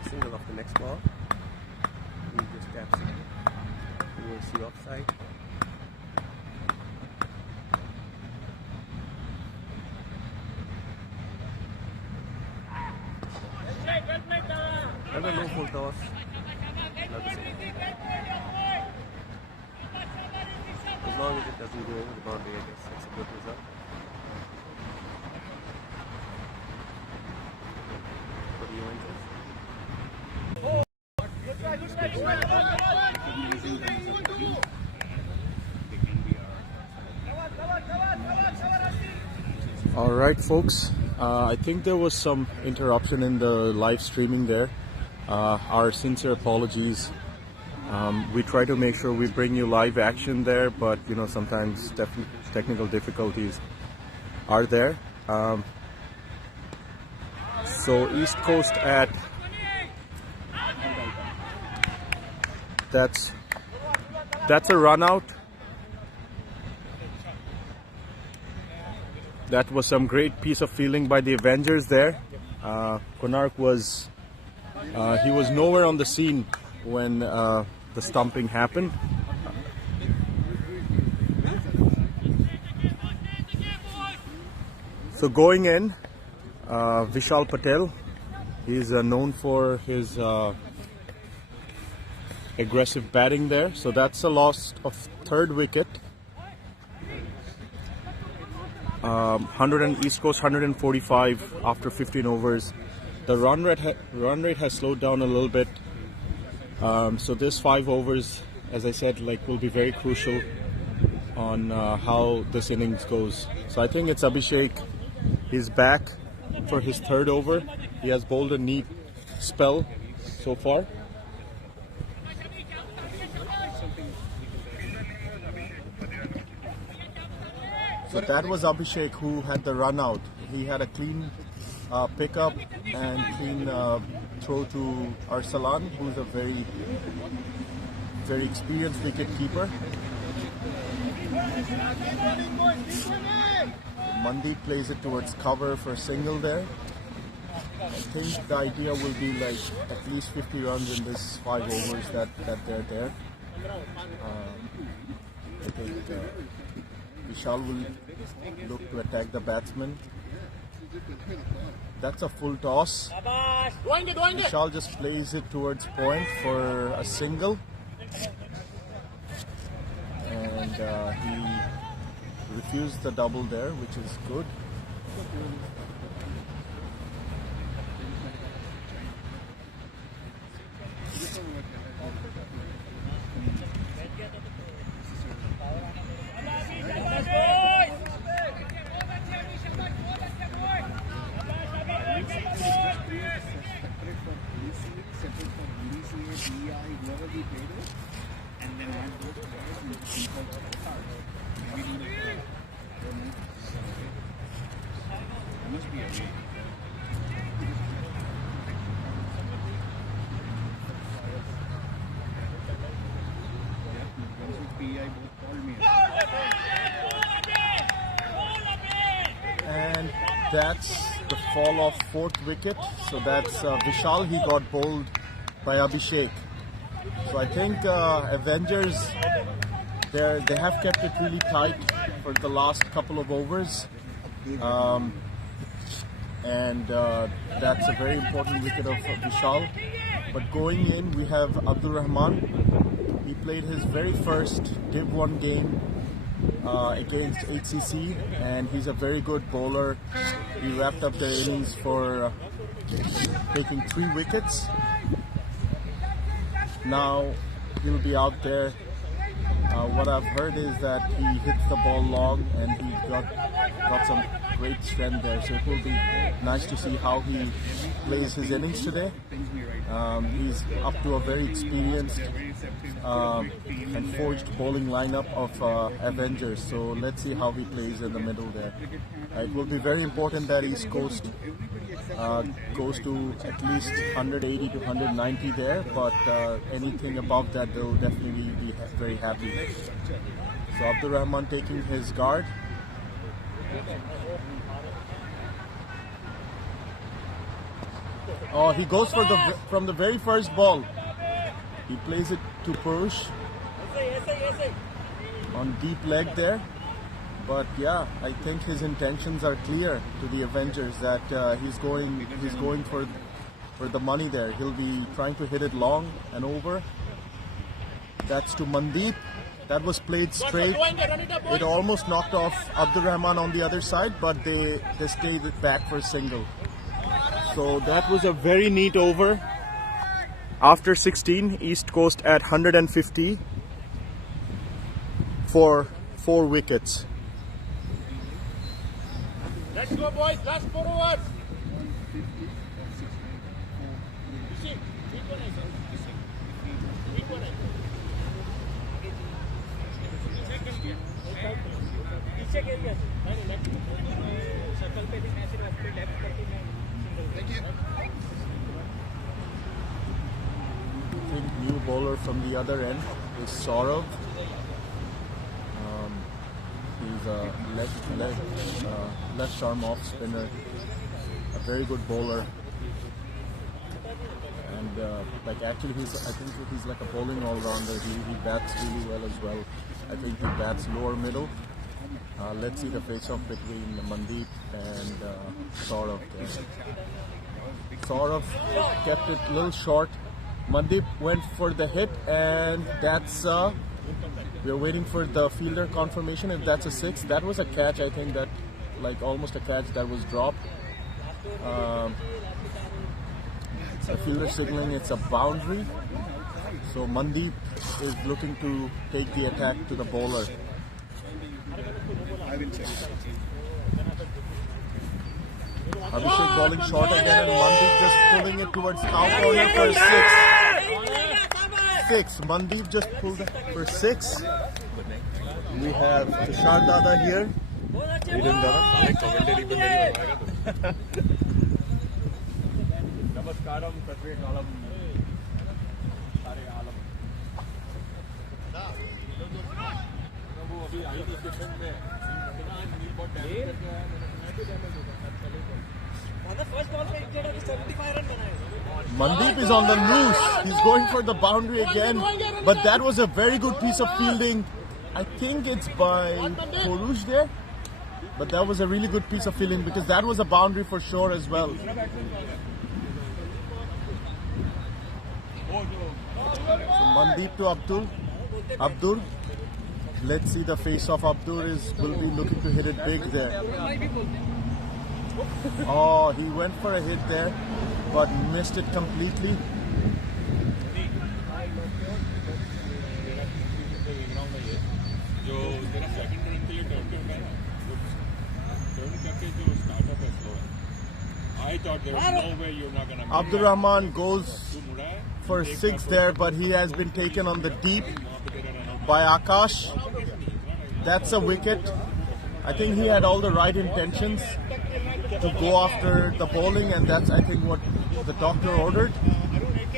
Single off the next ball. He just taps it towards the offside. Another low full toss. Another single. As long as it doesn't go over the boundary, I guess that's a good result. For the Avengers. All right, folks. I think there was some interruption in the live streaming there. Our sincere apologies. We try to make sure we bring you live action there, but you know, sometimes technical difficulties are there. So East Coast at that's a run out. That was some great piece of fielding by the Avengers there. Konark was he was nowhere on the scene when the stumping happened. So going in, Vishal Patel, he's known for his aggressive batting there. So that's a loss of third wicket. 100 and East Coast 145 after 15 overs. The run rate has slowed down a little bit. So this 5 overs, as I said, will be very crucial on how this innings goes. So I think it's Abhishek. He's back for his third over. He has bowled a neat spell so far. So that was Abhishek who had the run out. He had a clean pickup and clean throw to Arsalan, who's a very, very experienced wicket keeper. Mandeep plays it towards cover for a single there. I think the idea will be at least 50 runs in this 5 overs that they're there. I think Vishal will look to attack the batsman. That's a full toss. Vishal just plays it towards point for a single. And he refused the double there, which is good. And that's the fall of 4th wicket. So that's Vishal. He got bowled by Abhishek. So I think Avengers, they have kept it really tight for the last couple of overs. And that's a very important wicket of Vishal. But going in, we have Abdul Rahman. He played his very first Div 1 game against HCC, and he's a very good bowler. He wrapped up the innings for taking 3 wickets. Now, he'll be out there. What I've heard is that he hits the ball long and he got some great strength there. So it will be nice to see how he plays his innings today. He's up to a very experienced and forged bowling lineup of Avengers. So let's see how he plays in the middle there. It will be very important that East Coast goes to at least 180 to 190 there, but anything above that they'll definitely be very happy. So Abdur Rahman taking his guard. Oh, he goes for from the very first ball. He plays it to Purush on deep leg there. But yeah, I think his intentions are clear to the Avengers that he's going for the money there. He'll be trying to hit it long and over. That's to Mandeep. That was played straight. It almost knocked off Abdur Rahman on the other side, but they stayed it back for a single. So that was a very neat over. After 16, East Coast at 150 for 4 wickets. Let's go, boys. Last 4 overs. I think new bowler from the other end is Saurav. He's a left arm off spinner, a very good bowler, and actually I think he's like a bowling all-rounder. He bats really well as well. I think he bats lower middle. Let's see the face-off between Mandeep and Saurav there. Saurav kept it a little short. Mandeep went for the hit, and that's we're waiting for the fielder confirmation if that's a 6. That was a catch, I think, that almost a catch that was dropped. The fielder signaling it's a boundary. So Mandeep is looking to take the attack to the bowler. Abhishek bowling short again, and Mandeep just pulling it towards cow corner for 6. Mandeep just pulled it for 6. We have Tushar Dada here. Namaskaram, Satve Kalam. Mandeep is on the loose. He's going for the boundary again, but that was a very good piece of fielding. I think it's by Purush there, but that was a really good piece of fielding because that was a boundary for sure as well. So Mandeep to Abdur. Let's see the face of Abdur will be looking to hit it big there. Oh, he went for a hit there, but missed it completely. I thought there was no way you're not gonna. Abdur Rahman goes for 6 there, but he has been taken on the deep by Akash. That's a wicket. I think he had all the right intentions to go after the bowling, and that's I think what the doctor ordered,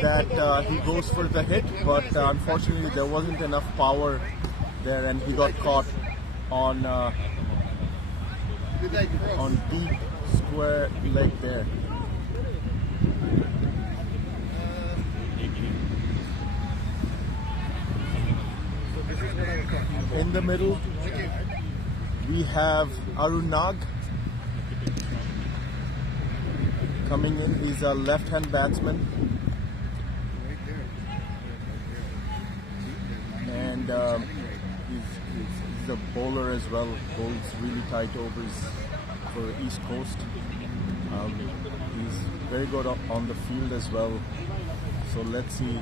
that he goes for the hit, but unfortunately there wasn't enough power there and he got caught on deep square leg there. In the middle, we have Arunag coming in. He's a left-hand batsman, and he's a bowler as well. Bowls really tight overs for East Coast. He's very good on the field as well. So let's see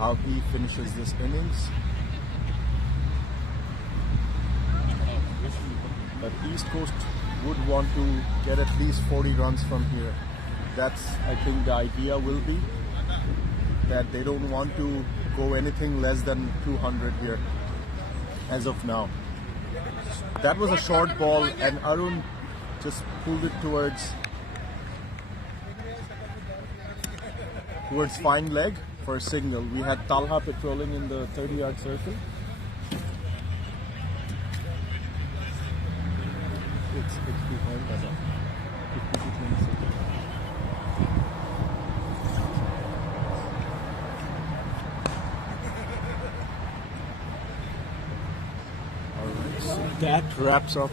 how he finishes this innings. But East Coast would want to get at least 40 runs from here. That's, I think, the idea will be that they don't want to go anything less than 200 here as of now. That was a short ball and Arun just pulled it towards fine leg for a single. We had Talha patrolling in the 30-yard circle. It's behind us. 50 to 20 seconds. Alright, so that wraps up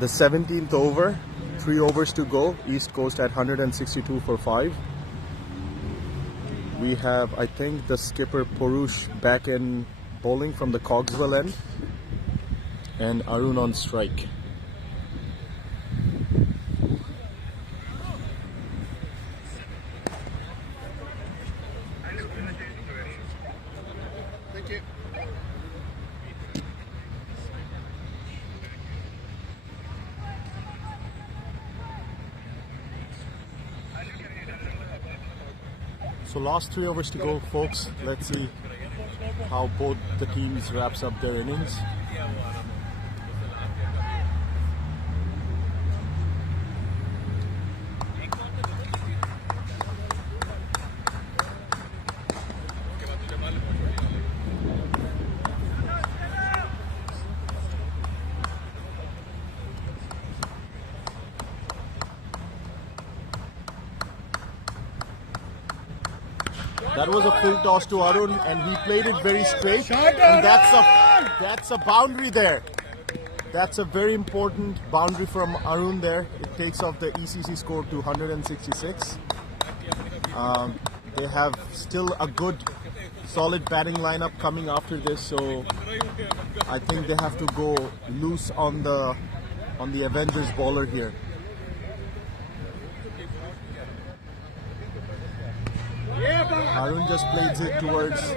the 17th over. 3 overs to go. East Coast at 162 for 5. We have, I think, the skipper Purush back in bowling from the Cogswell end, and Arun on strike. Thank you. So last 3 overs to go, folks. Let's see how both the teams wraps up their innings. That was a full toss to Arun, and he played it very straight. And that's a boundary there. That's a very important boundary from Arun there. It takes off the ECC score to 166. They have still a good, solid batting lineup coming after this, so I think they have to go loose on the Avengers bowler here. Arun just plays it towards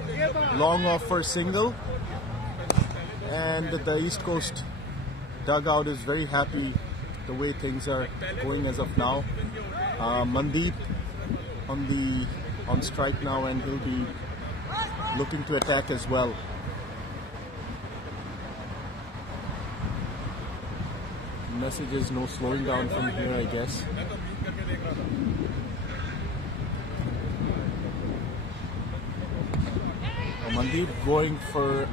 long off for single, and the East Coast dugout is very happy the way things are going as of now. Mandeep on strike now, and he'll be looking to attack as well. Message is no slowing down from here, I guess. Mandeep going for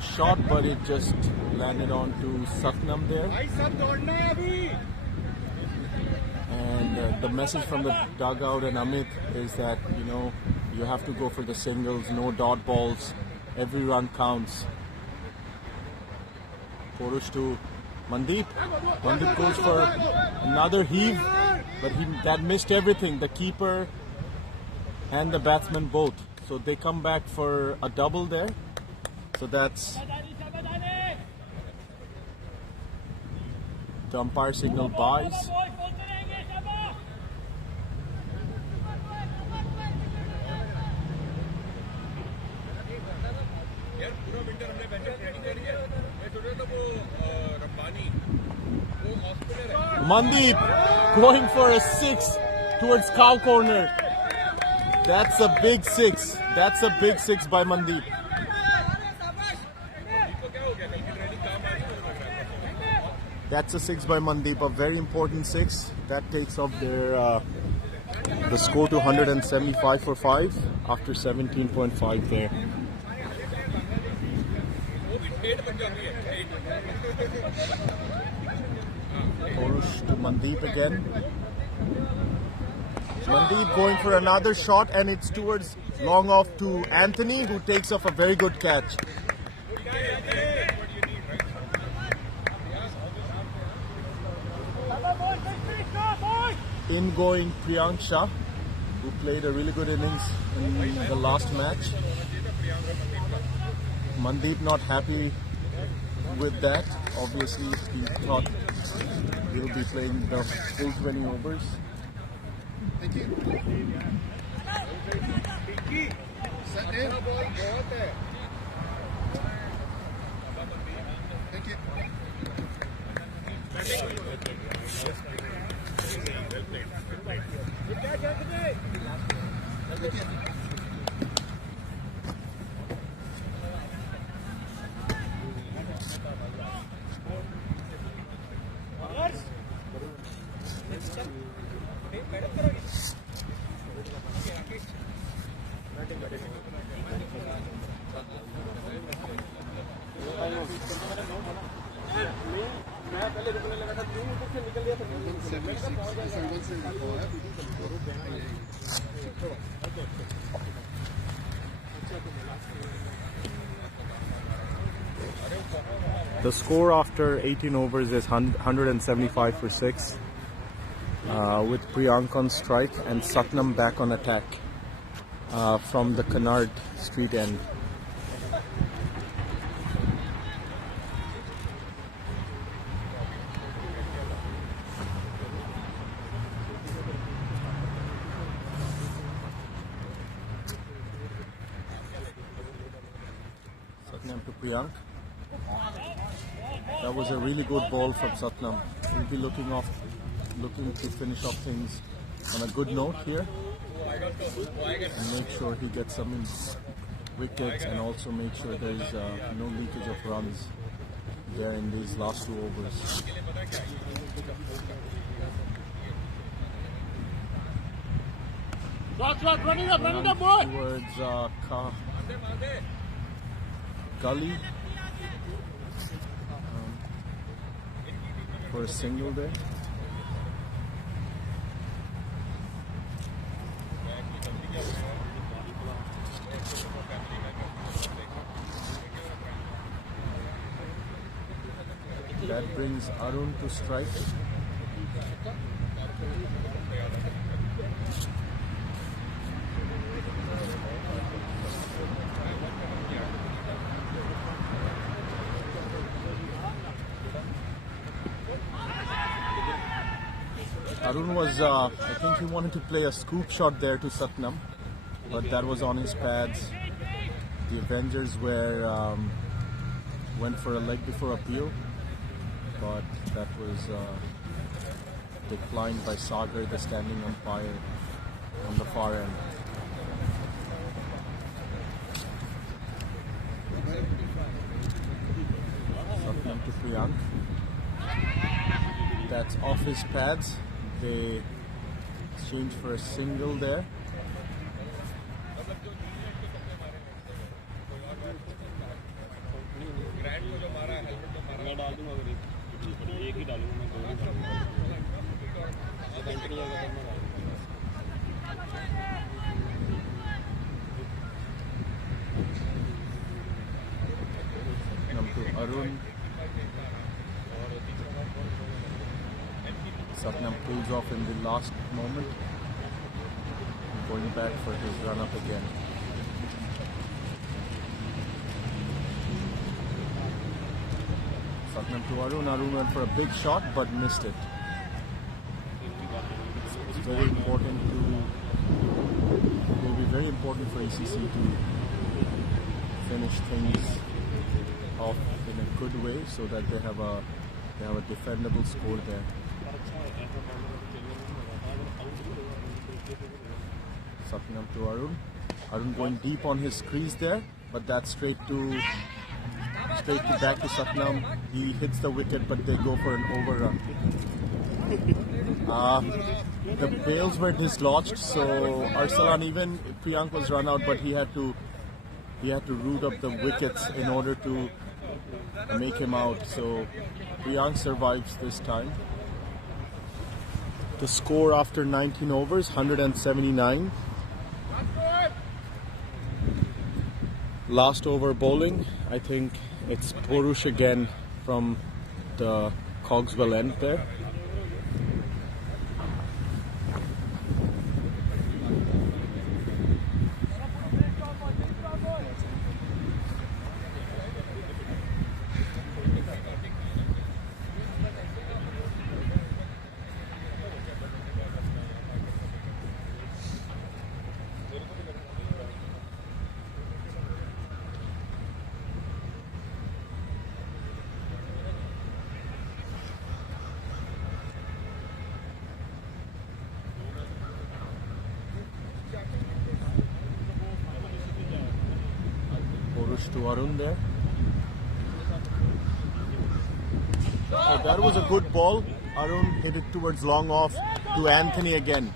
shot, but it just landed onto Satnam there. And the message from the dugout and Amit is that, you know, you have to go for the singles, no dot balls, every run counts. Purush to Mandeep. Mandeep goes for another heave, but that missed everything, the keeper and the batsman both. So they come back for a double there. So that's the umpire signal buys. Mandeep going for a 6 towards cow corner. That's a big 6. That's a big 6 by Mandeep. That's a 6 by Mandeep, a very important 6. That takes off their the score to 175 for 5 after 17.5 there. Purush to Mandeep again. Mandeep going for another shot, and it's towards long off to Anthony, who takes off a very good catch. In-going Priyank Shah, who played a really good innings in the last match. Mandeep not happy with that. Obviously, he thought he'll be playing the full 20 overs. Thank you. Set in. Thank you. The score after 18 overs is 175 for 6, with Priyank on strike and Satnam back on attack from the Canard Street end. Satnam to Priyank. That was a really good ball from Satnam. He'll be looking to finish off things on a good note here and make sure he gets some wickets and also make sure there's no leakage of runs there in these last 2 overs. Running up, boy! Towards Gully for a single there. That brings Arun to strike. Arun was, I think he wanted to play a scoop shot there to Satnam, but that was on his pads. The Avengers went for a leg before appeal, but that was declined by Sagar, the standing umpire on the far end. Satnam to Priyank. That's off his pads. They exchanged for a single there. Satnam to Arun. Satnam pulls off in the last moment, going back for his run up again. Satnam to Arun. Arun went for a big shot but missed it. It's very important it will be very important for ECC to finish things off in a good way so that they have a defendable score there. Satnam to Arun. Arun going deep on his crease there, but that's straight back to Satnam. He hits the wicket, but they go for an overrun. The bails were dislodged, so Arsalan, even Priyank was run out, but he had to root up the wickets in order to make him out. So Priyank survives this time. The score after 19 overs, 179. Last over bowling, I think it's Porush again from the Cogswell end there. to Arun there. Oh, that was a good ball. Arun hit it towards long off to Anthony again.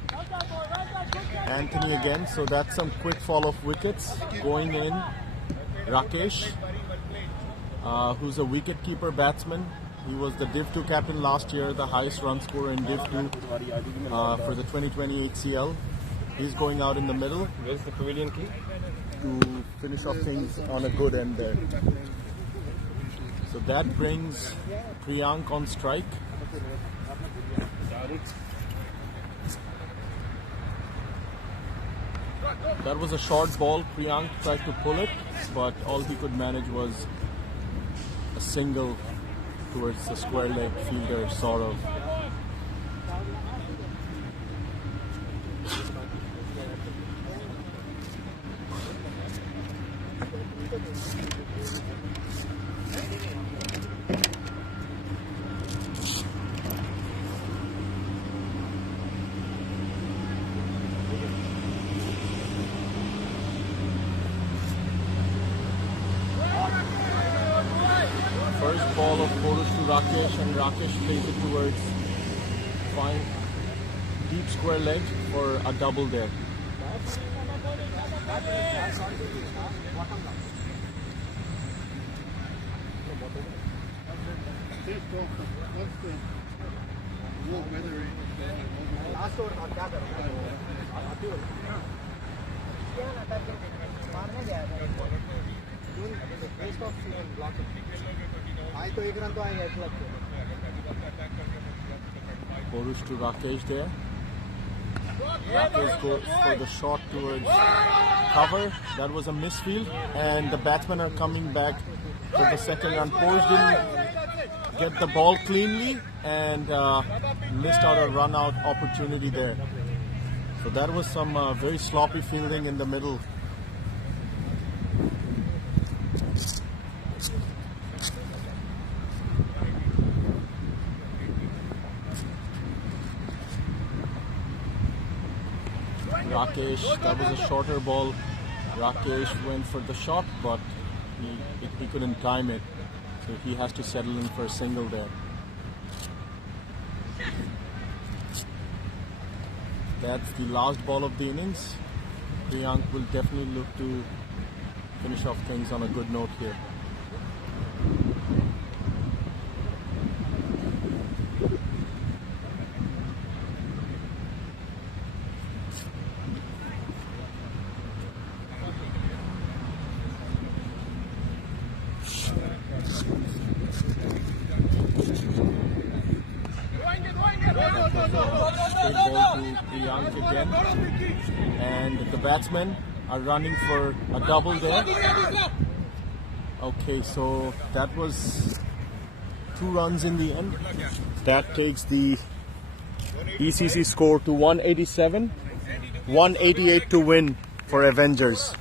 Anthony again. So that's some quick fall of wickets going in. Rakesh, who's a wicket-keeper batsman. He was the Div 2 captain last year, the highest run scorer in Div 2 for the 2020 HCL. He's going out in the middle. Where's the pavilion key? To finish off things on a good end there. So that brings Priyank on strike. That was a short ball. Priyank tried to pull it, but all he could manage was a single towards the square leg fielder, sort of. First ball of Borush to Rakesh, and Rakesh plays it towards fine deep square leg for a double there. Borush to Rakesh there. Rakesh goes for the shot towards cover. That was a misfield, and the batsmen are coming back for the second run. Porush didn't get the ball cleanly and missed out a run out opportunity there. So that was some very sloppy fielding in the middle. Rakesh, that was a shorter ball. Rakesh went for the shot, but he couldn't time it. So he has to settle in for a single there. That's the last ball of the innings. Priyank will definitely look to finish off things on a good note here. Straight ball to Priyank again, and the batsmen are running for a double there. Okay, so that was 2 runs in the end. That takes the ECC score to 187, 188 to win for Avengers.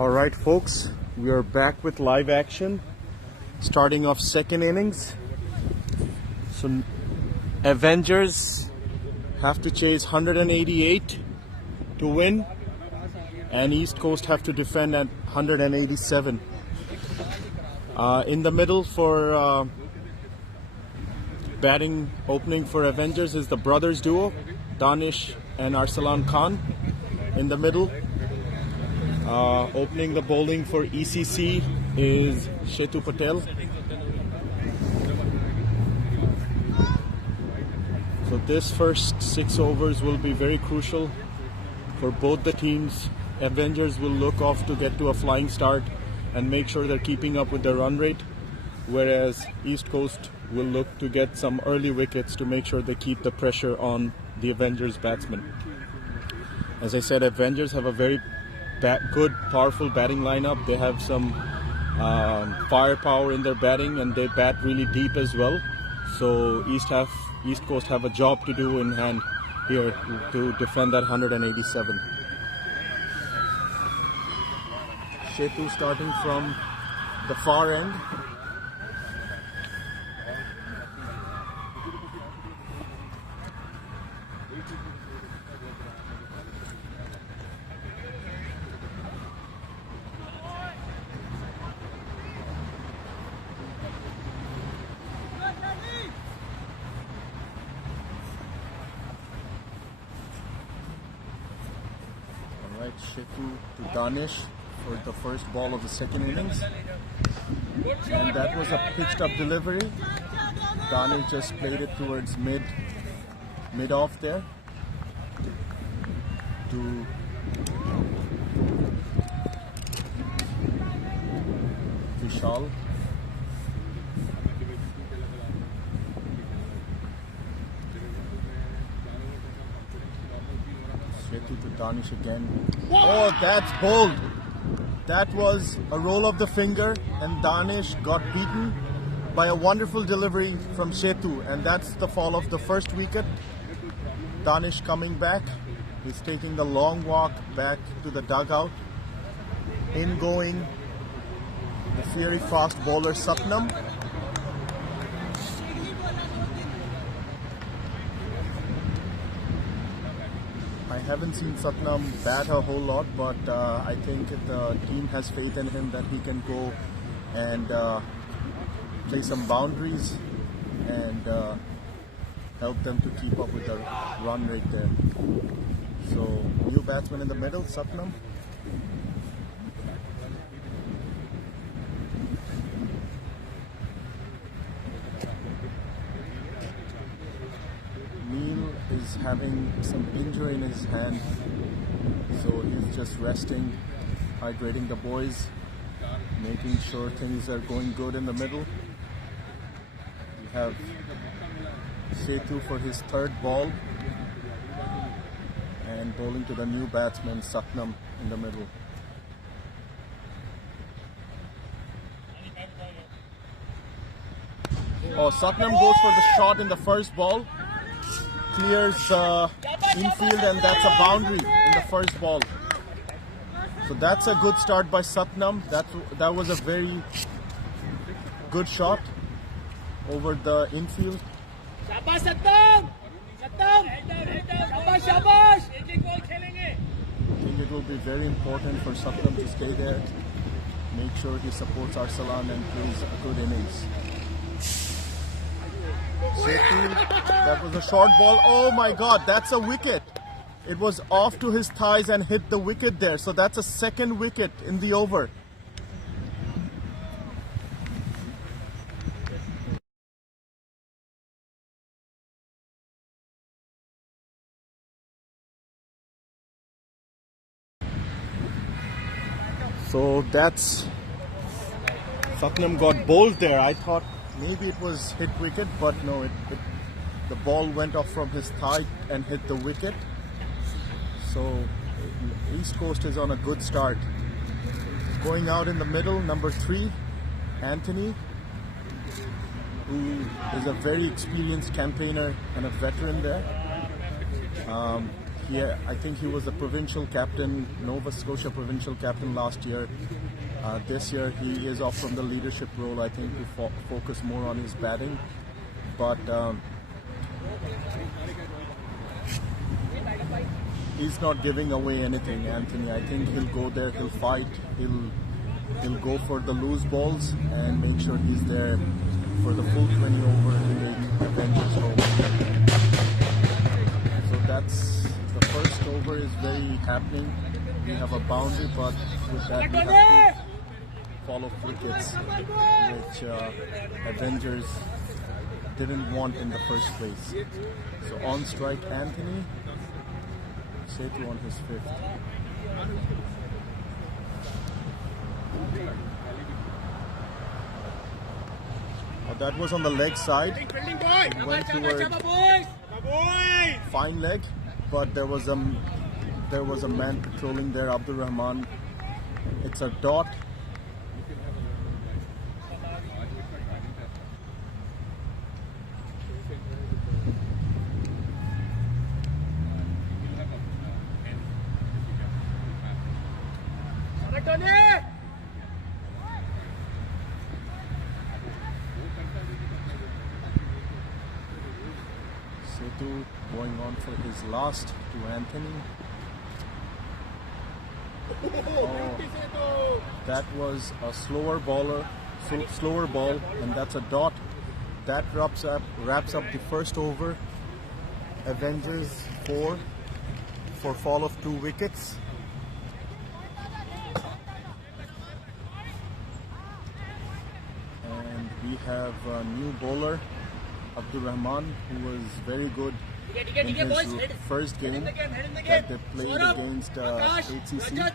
All right, folks, we are back with live action, starting off second innings. So Avengers have to chase 188 to win, and East Coast have to defend at 187. In the middle for batting opening for Avengers is the brothers duo, Danish and Arsalan Khan. In the middle, opening the bowling for ECC is Shetu Patel. So this first 6 overs will be very crucial for both the teams. Avengers will look off to get to a flying start and make sure they're keeping up with their run rate, whereas East Coast will look to get some early wickets to make sure they keep the pressure on the Avengers batsmen. As I said, Avengers have a very good, powerful batting lineup. They have some firepower in their batting, and they bat really deep as well. So East Coast have a job to do in hand here to defend that 187. Shetu starting from the far end. Alright, Shetu to Danish for the first ball of the second innings, and that was a pitched up delivery. Danish just played it towards mid off there to Vishal. Shetu to Danish again. Oh, that's bold. That was a roll of the finger, and Danish got beaten by a wonderful delivery from Shetu, and that's the fall of the first wicket. Danish coming back. He's taking the long walk back to the dugout. In going the fiery fast bowler Satnam. I haven't seen Satnam bat a whole lot, but I think the team has faith in him that he can go and play some boundaries and help them to keep up with the run rate there. So, new batsman in the middle, Satnam. Neil is having some injury in his hand, so he's just resting, hydrating the boys, making sure things are going good in the middle. We have Shetu for his third ball, and bowling to the new batsman Satnam in the middle. Oh, Satnam goes for the shot in the first ball, clears infield, and that's a boundary in the first ball. So that's a good start by Satnam. That was a very good shot over the infield. शाबाश सत्तम सत्तम शाबाश शाबाश एक ball खेलेंगे. I think it will be very important for Satnam to stay there, make sure he supports Arsalan and plays a good innings. Shetu, that was a short ball. Oh my God, that's a wicket. It was off to his thighs and hit the wicket there. So that's a second wicket in the over. So that's Satnam got bowled there. I thought maybe it was hit wicket, but no, the ball went off from his thigh and hit the wicket. So East Coast is on a good start. Going out in the middle, number 3, Anthony, who is a very experienced campaigner and a veteran there. Yeah, I think he was the provincial captain, Nova Scotia provincial captain last year. This year he is off from the leadership role, I think, to focus more on his batting. But he's not giving away anything, Anthony. I think he'll go there, he'll fight, he'll go for the loose balls and make sure he's there for the full 20 over in Avengers home. So that's the first over is very happening. We have a boundary, but with that we have to follow wickets, which Avengers didn't want in the first place. So on strike Anthony, Setu on his fifth. That was on the leg side. It went toward fine leg, but there was a man patrolling there, Abdur Rahman. It's a dot. Setu going on for his last to Anthony. Oh, that was a slower ball, and that's a dot. That wraps up the first over. Avengers 4 for fall of 2 wickets. And we have a new bowler, Abdur Rahman, who was very good in his first game that they played against HCL.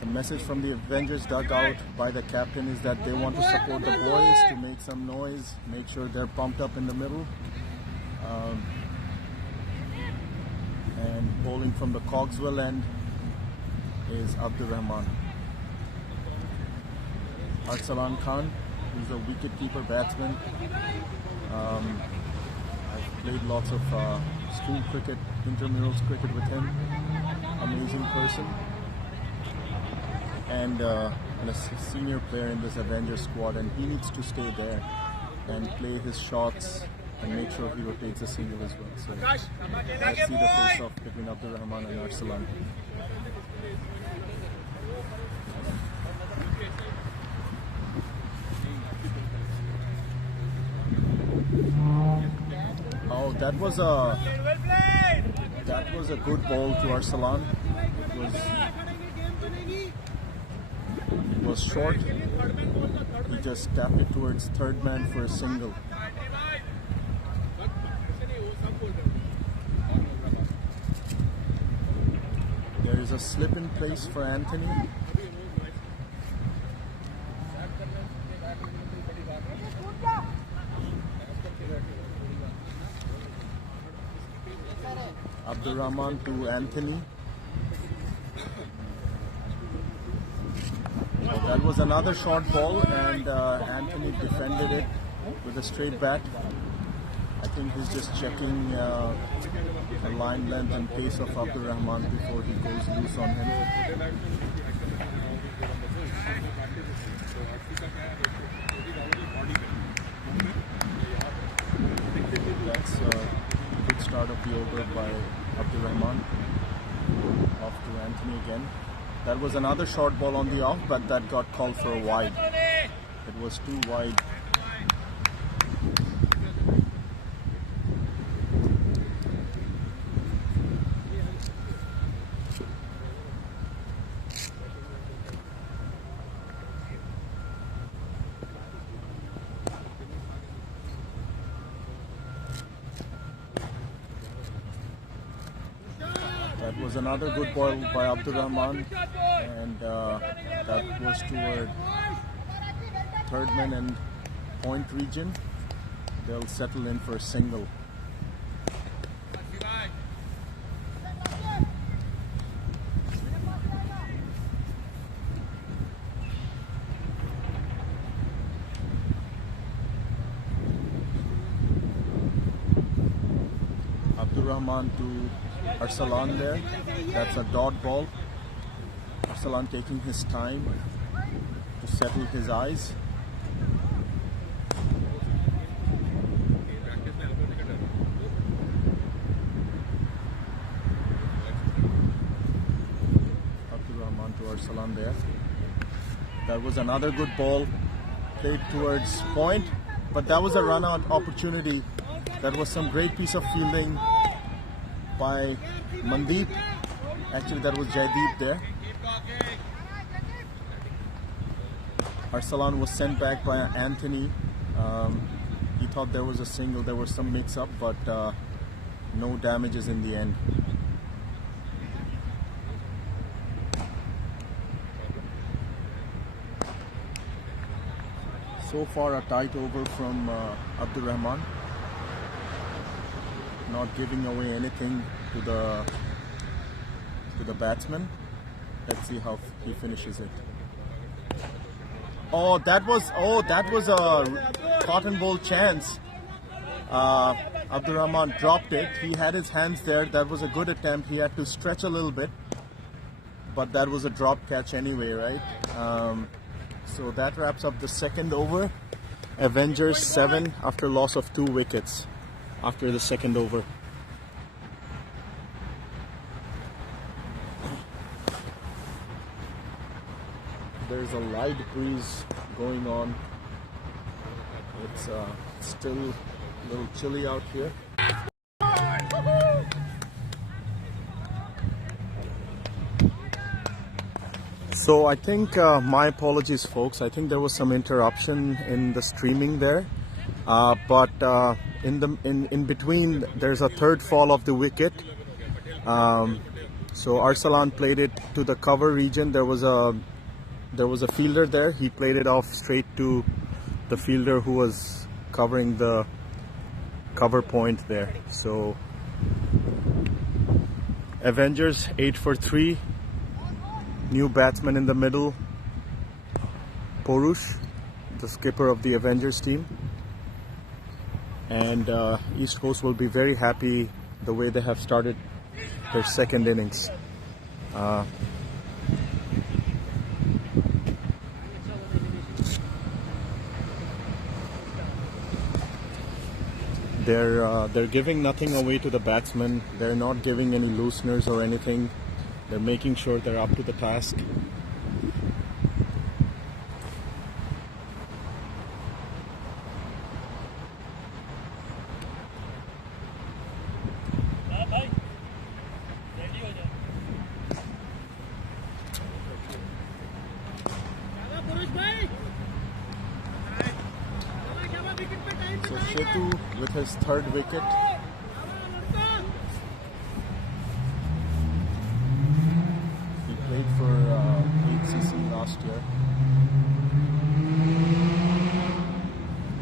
The message from the Avengers dugout by the captain is that they want to support the boys, to make some noise, make sure they're pumped up in the middle. And bowling from the Cogswell end is Abdur Rahman. Arsalan Khan, who's a wicket-keeper batsman. I've played lots of school cricket, intramurals cricket with him. Amazing person. And a senior player in this Avengers squad, and he needs to stay there and play his shots and make sure he rotates the single as well. So let's see the face-off between Abdur Rahman and Arsalan. Oh, that was a good ball to Arsalan. It was short. He just tapped it towards third man for a single. There is a slip in place for Anthony. Abdur Rahman to Anthony. So that was another short ball, and Anthony defended it with a straight bat. I think he's just checking the line length and pace of Abdur Rahman before he goes loose on him. That's a good start of the over by Abdur Rahman. Off to Anthony again. That was another short ball on the off, but that got called for a wide. It was too wide. That was another good ball by Abdur Rahman, and that goes toward third man and point region. They'll settle in for a single. Rahman to Arsalan there. That's a dot ball. Arsalan taking his time to settle his eyes. Rahman to Arsalan there. That was another good ball played towards point, but that was a run out opportunity. That was some great piece of fielding by Mandeep. Actually, that was Jaideep there. Arsalan was sent back by Anthony. He thought there was a single, there was some mix-up, but no damages in the end. So far, a tight over from Abdur Rahman, not giving away anything to the batsman. Let's see how he finishes it. Oh, that was a cotton ball chance. Abdur Rahman dropped it. He had his hands there. That was a good attempt. He had to stretch a little bit, but that was a drop catch anyway, right? So that wraps up the second over. Avengers 7 after loss of 2 wickets after the second over. There's a light breeze going on. It's still a little chilly out here. So I think, my apologies folks, I think there was some interruption in the streaming there, but in between there's a third fall of the wicket. So Arsalan played it to the cover region. There was a fielder there. He played it off straight to the fielder who was covering the cover point there. So Avengers 8 for 3. New batsman in the middle, Porush, the skipper of the Avengers team. And East Coast will be very happy the way they have started their second innings. They're giving nothing away to the batsmen. They're not giving any looseners or anything. They're making sure they're up to the task. So Shetu with his third wicket. Played for HCC last year.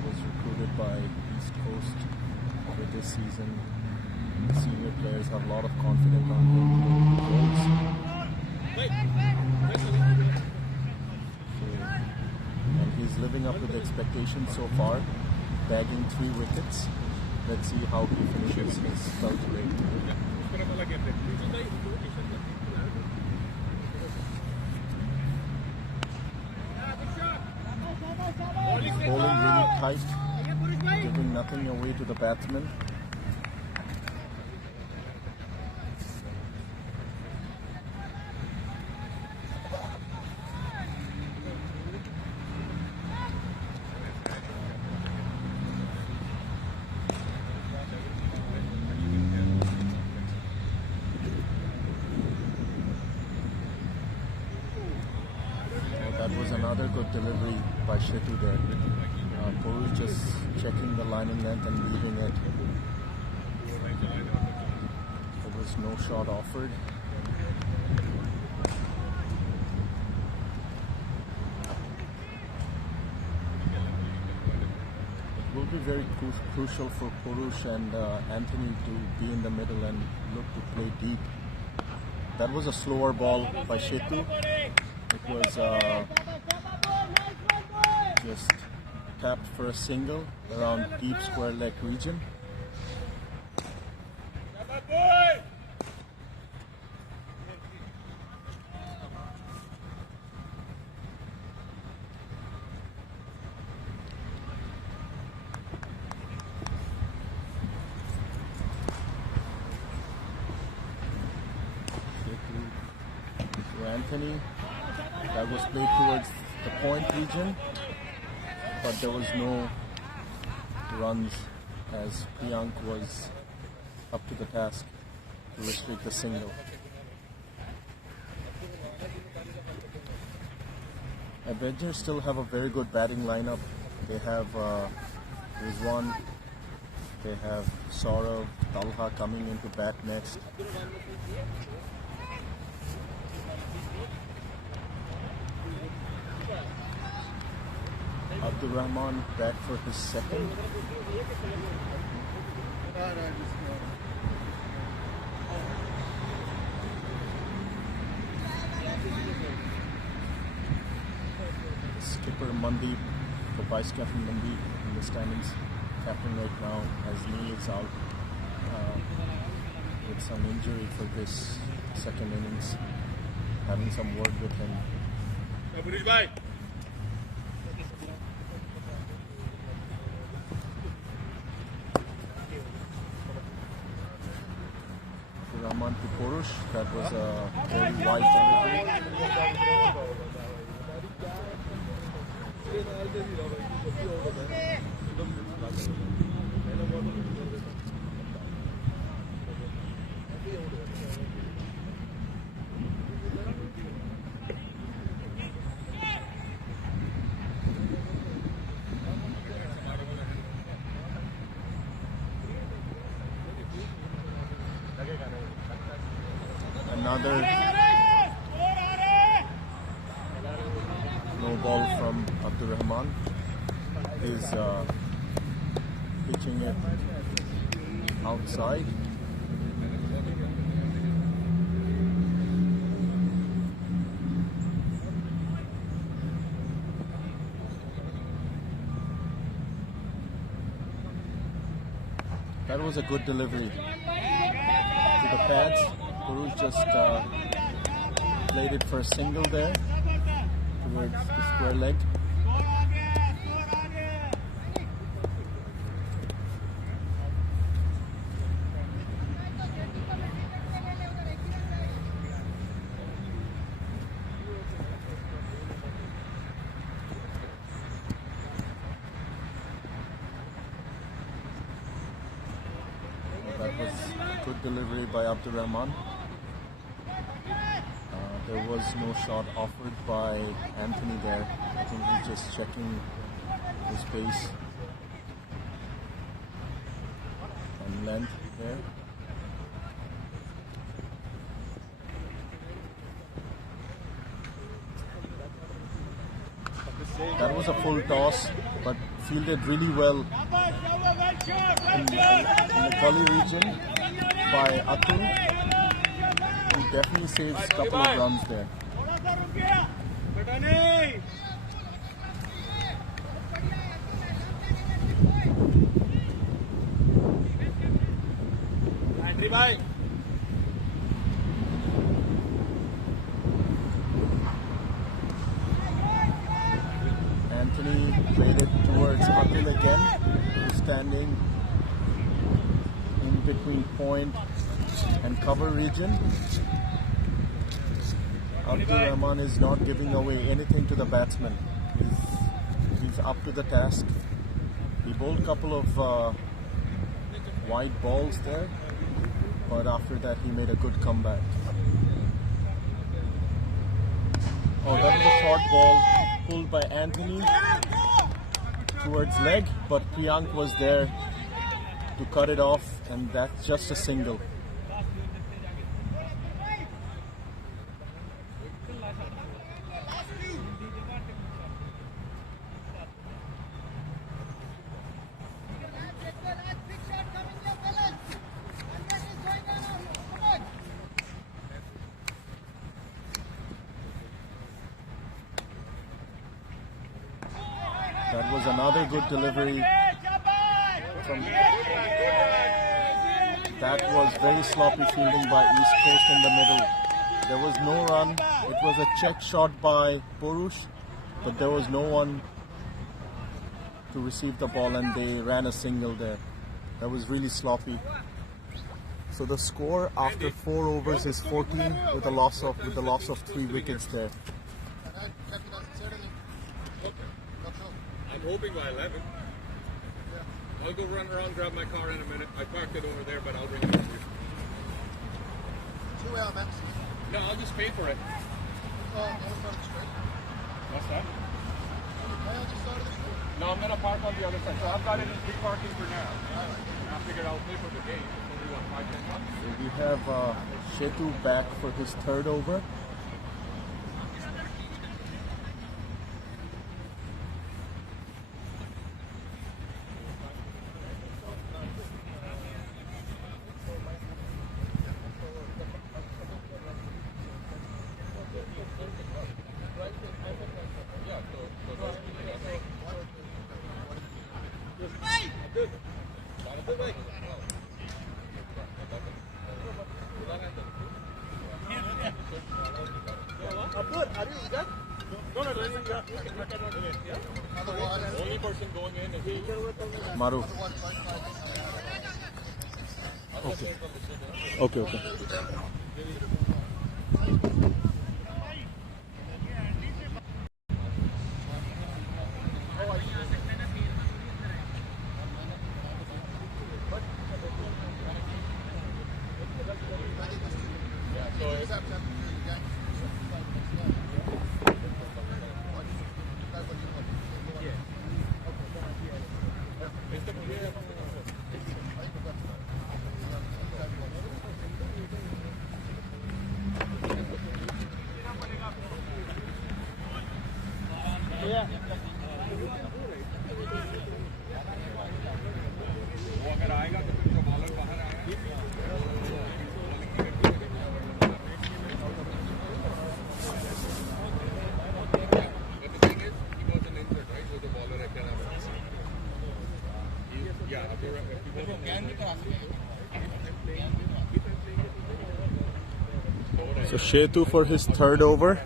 Was recruited by East Coast for this season. The senior players have a lot of confidence on him. And he's living up to the expectations so far, bagging 3 wickets. Let's see how he finishes his spell today. Bowling really tight, giving nothing away to the batsman. That was another good delivery by Shetu there. Porush just checking the lining length and leaving it. There was no shot offered. It will be very crucial for Porush and Anthony to be in the middle and look to play deep. That was a slower ball by Shetu. It was just tapped for a single around deep square leg region. Anthony. That was played towards the point region, but there was no runs as Priyank was up to the task to restrict the single. Avengers still have a very good batting lineup. They have Rizwan, they have Saurav, Talha coming into bat next. Abdul Rahman back for his second. Skipper Mandeep, the vice captain Mandeep in the standings, captain right now, as Neil is out with some injury for this second innings. Having some word with him. Rahman to Purush, that was a very wide delivery. Another no ball from Abdul Rahman. Is pitching it outside. That was a good delivery to the pads. Purush just played it for a single there towards the square leg. That was a good delivery by Abdul Rahman. There was no shot offered by Anthony there. I think he's just checking his pace and length there. That was a full toss, but fielded really well in the gully region by Atul. He definitely saves a couple of runs there. Anthony played it towards Atul again, who's standing in between point and cover region. Abdul Rahman is not giving away anything to the batsman. He's up to the task. He bowled a couple of wide balls there, but after that he made a good comeback. Oh, that was a short ball pulled by Anthony towards leg, but Priyank was there to cut it off, and that's just a single. That was another good delivery from. That was very sloppy fielding by East Coast in the middle. There was no run. It was a check shot by Purush, but there was no one to receive the ball, and they ran a single there. That was really sloppy. So the score after 4 overs is 14 with the loss of 3 wickets there. I'm hoping by 11. I'll go run around, grab my car in a minute. I parked it over there, but I'll bring it with you. 2 hour max. No, I'll just pay for it. What's that? No, I'm going to park on the other side. So I've got it in free parking for now. And I figured I'll pay for the game. It's only what, 5-10 bucks? So we have Shetu back for his 3rd over. Only person going in is you. Maru. Okay. Okay. So Shetu for his 3rd over.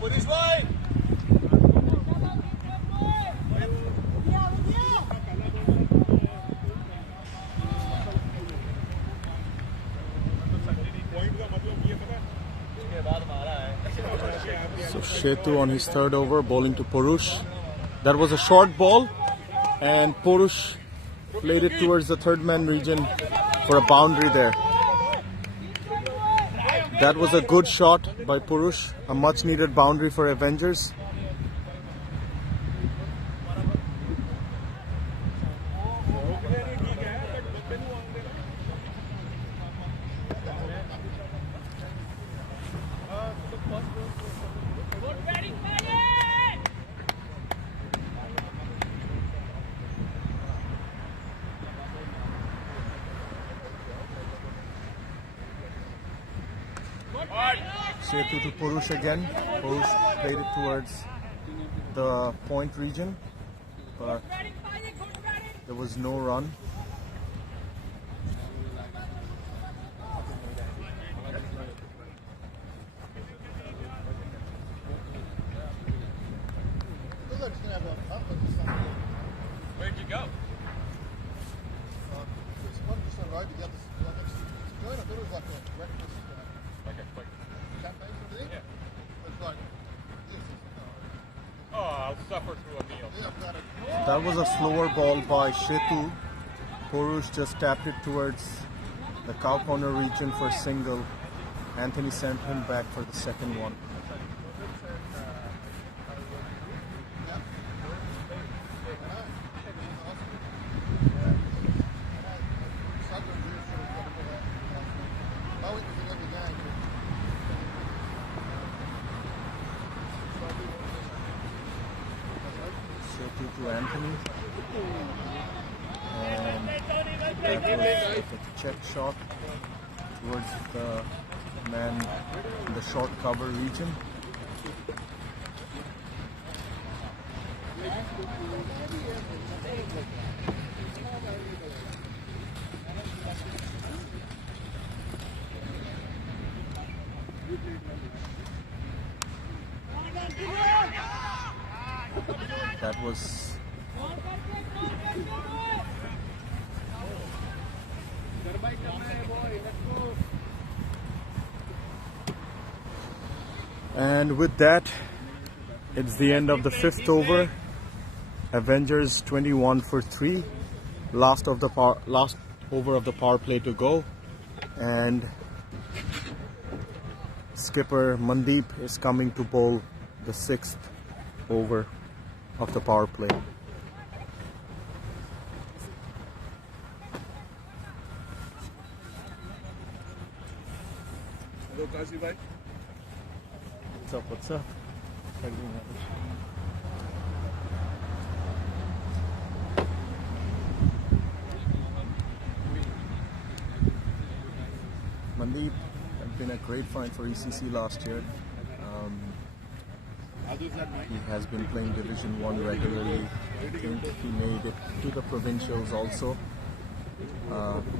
Put his line. So Shetu on his 3rd over, bowling to Purush. That was a short ball, and Purush played it towards the 3rd man region for a boundary there. That was a good shot by Purush, a much needed boundary for Avengers. Shetu to Purush again. Purush played it towards the point region, but there was no run. Where'd you go? Oh, I'll suffer through a meal. That was a slower ball by Shetu. Purush just tapped it towards the cow corner region for a single. Anthony sent him back for the 2nd one. Shetu to Anthony. and that was like a check shot towards the man in the short cover region. That was and with that, it's the end of the 5th over. Avengers 21 for 3. Last over of the power play to go, and skipper Mandeep is coming to bowl the 6th over of the power play. Hello, Kazi bhai. What's up? What's up? Mandeep has been a great find for ECC last year. He has been playing Division 1 regularly. I think he made it to the provincials also.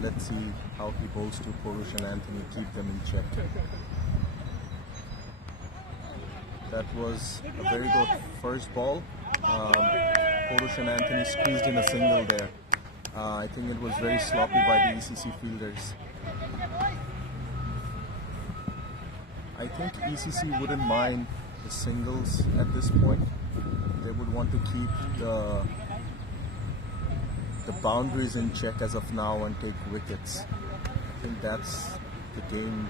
Let's see how he bowls to Purush and Anthony, keep them in check. That was a very good first ball. Purush and Anthony squeezed in a single there. I think it was very sloppy by the ECC fielders. I think ECC wouldn't mind the singles at this point. They would want to keep the boundaries in check as of now and take wickets. I think that's the game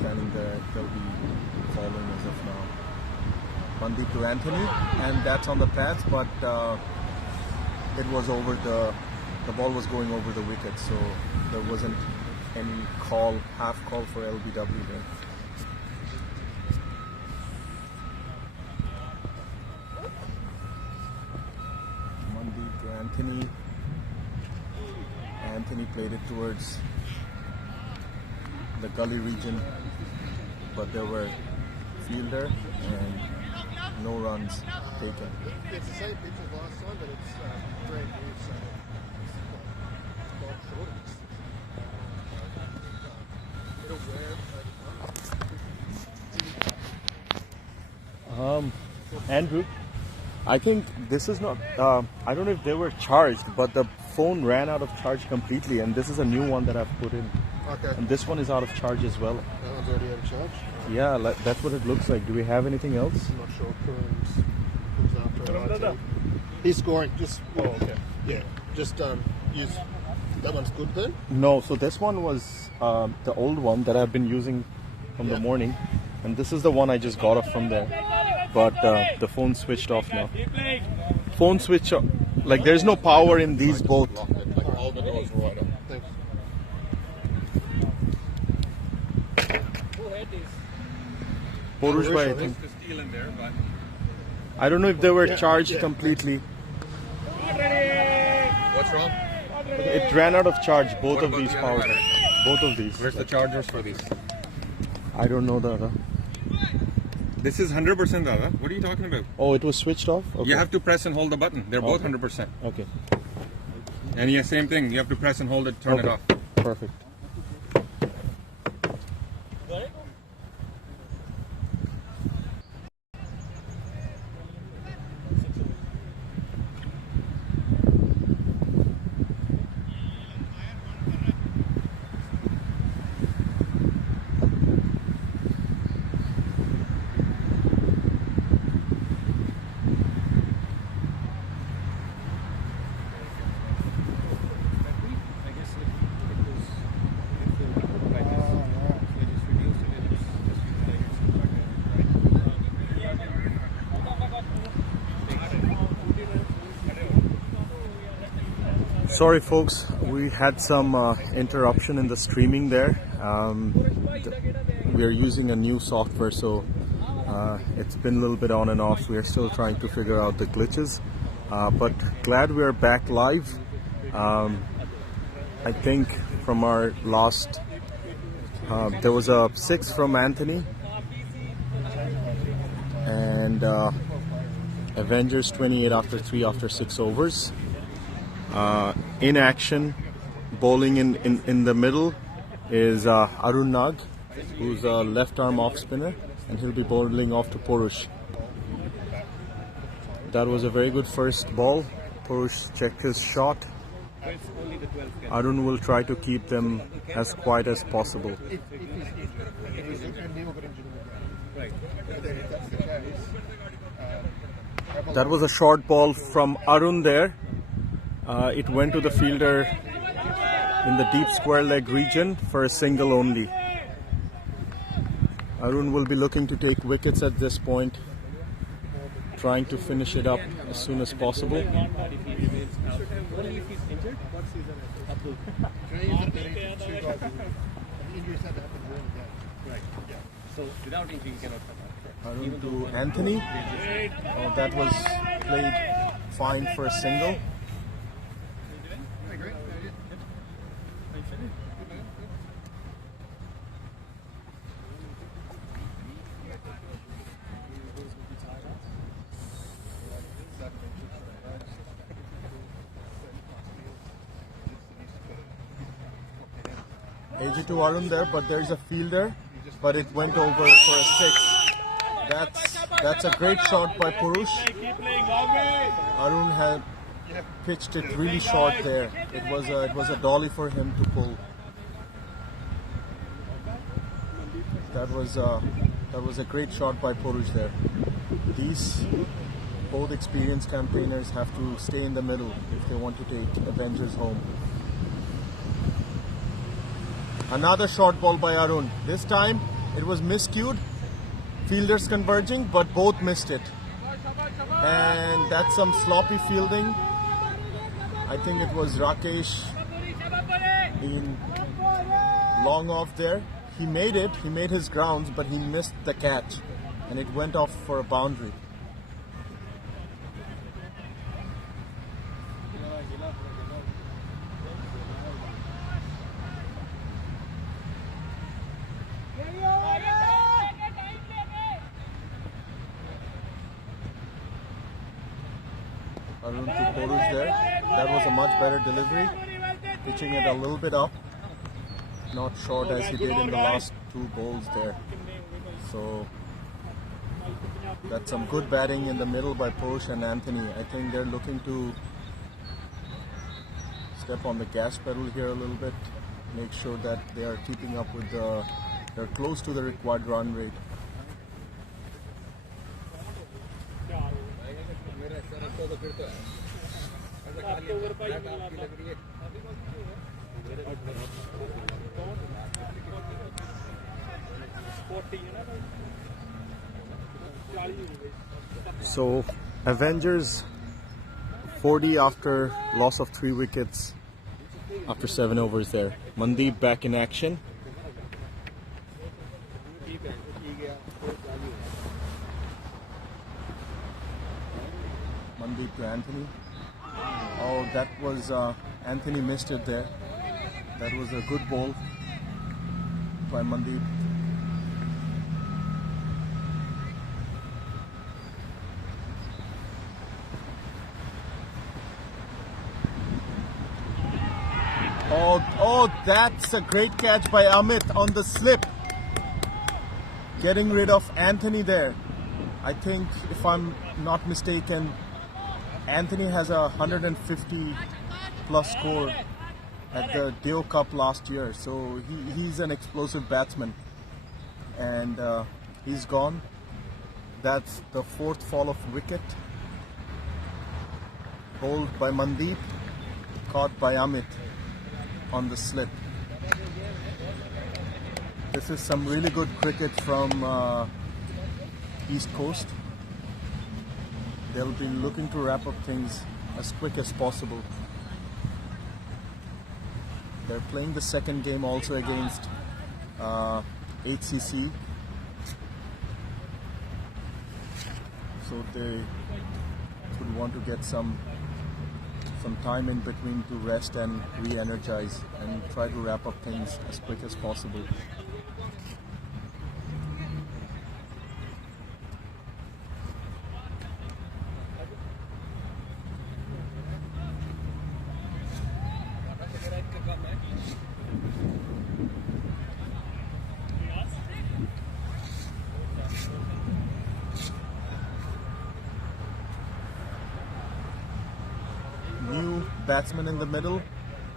planning that they'll be following as of now. Mandeep to Anthony, and that's on the path, but it was over the ball was going over the wicket, so there wasn't any half call for LBW there. Mandeep to Anthony. Anthony played it towards the gully region, but there were fielder and no runs taken. It's the same pitch as last time, but it's brand new, so it's quite short. It'll wear over time. Andrew, I think this is not, I don't know if they were charged, but the phone ran out of charge completely, and this is a new one that I've put in. Okay. And this one is out of charge as well. That one's already out of charge. Yeah, that's what it looks like. Do we have anything else? I'm not sure. Comes after IT. He's scoring. Just okay. Yeah. Just use that one's good then. No, so this one was the old one that I've been using from the morning, and this is the one I just got off from there. But the phone switched off now. Phone switch off. Like there's no power in these both. Hold the doors right up. Thanks. Purush bhai, I think. The steel in there, but I don't know if they were charged completely. what's wrong? It ran out of charge, both of these power. Both of these. Where's the chargers for these? I don't know, Dada. This is 100%, Dada. What are you talking about? Oh, it was switched off? Okay. You have to press and hold the button. They're both 100%. Okay. And yeah, same thing. You have to press and hold it, turn it Okay. off. Perfect. Sorry folks, we had some interruption in the streaming there. We are using a new software, so it's been a little bit on and off. We are still trying to figure out the glitches. but glad we are back live. I think from our last, there was a 6 from Anthony, and Avengers 28 after 3 after 6 overs. In action, bowling in the middle is Arun Nag, who's a left arm off spinner, and he'll be bowling off to Purush. That was a very good first ball. Purush checked his shot. Arun will try to keep them as quiet as possible. That was a short ball from Arun there. It went to the fielder in the deep square leg region for a single only. Arun will be looking to take wickets at this point, trying to finish it up as soon as possible. So without injury, you cannot come out. Arun to Anthony. Oh, that was played fine for a single. AJ to Arun there, but there's a fielder, but it went over for a 6. That's a great shot by Purush. Arun had pitched it really short there. It was a dolly for him to pull. That was a great shot by Purush there. These both experienced campaigners have to stay in the middle if they want to take Avengers home. Another short ball by Arun. This time it was miscued. Fielders converging, but both missed it. And that's some sloppy fielding. I think it was Rakesh being long off there. He made it, he made his grounds, but he missed the catch. And it went off for a boundary. Arun to Purush there. That was a much better delivery. Pitching it a little bit up. Not short as he did in the last 2 bowls there. So that's some good batting in the middle by Purush and Anthony. I think they're looking to step on the gas pedal here a little bit. Make sure that they are keeping up with they're close to the required run rate. So Avengers 40 after loss of 3 wickets after 7 overs there. Mandeep back in action. Mandeep to Anthony. Oh, that was Anthony missed it there. That was a good ball by Mandeep. Oh, that's a great catch by Amit on the slip. Getting rid of Anthony there. I think, if I'm not mistaken, Anthony has a 150 plus score at the Deo Cup last year. So he's an explosive batsman. And he's gone. That's the 4th fall of wicket. Bowled by Mandeep. Caught by Amit on the slip. This is some really good cricket from East Coast. They'll be looking to wrap up things as quick as possible. They're playing the second game also against HCC. So would want to get some time in between to rest and re-energize and try to wrap up things as quick as possible. New batsman in the middle,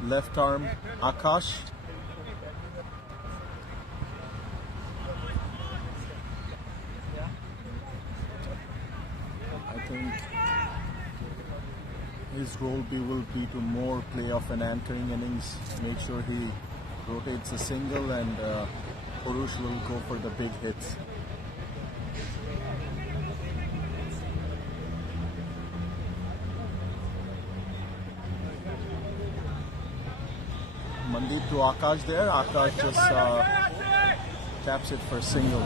left arm Akash. I think his role will be to more play off an anchoring innings, make sure he rotates a single, and Purush will go for the big hits. Mandeep to Akash there. Akash just taps it for a single.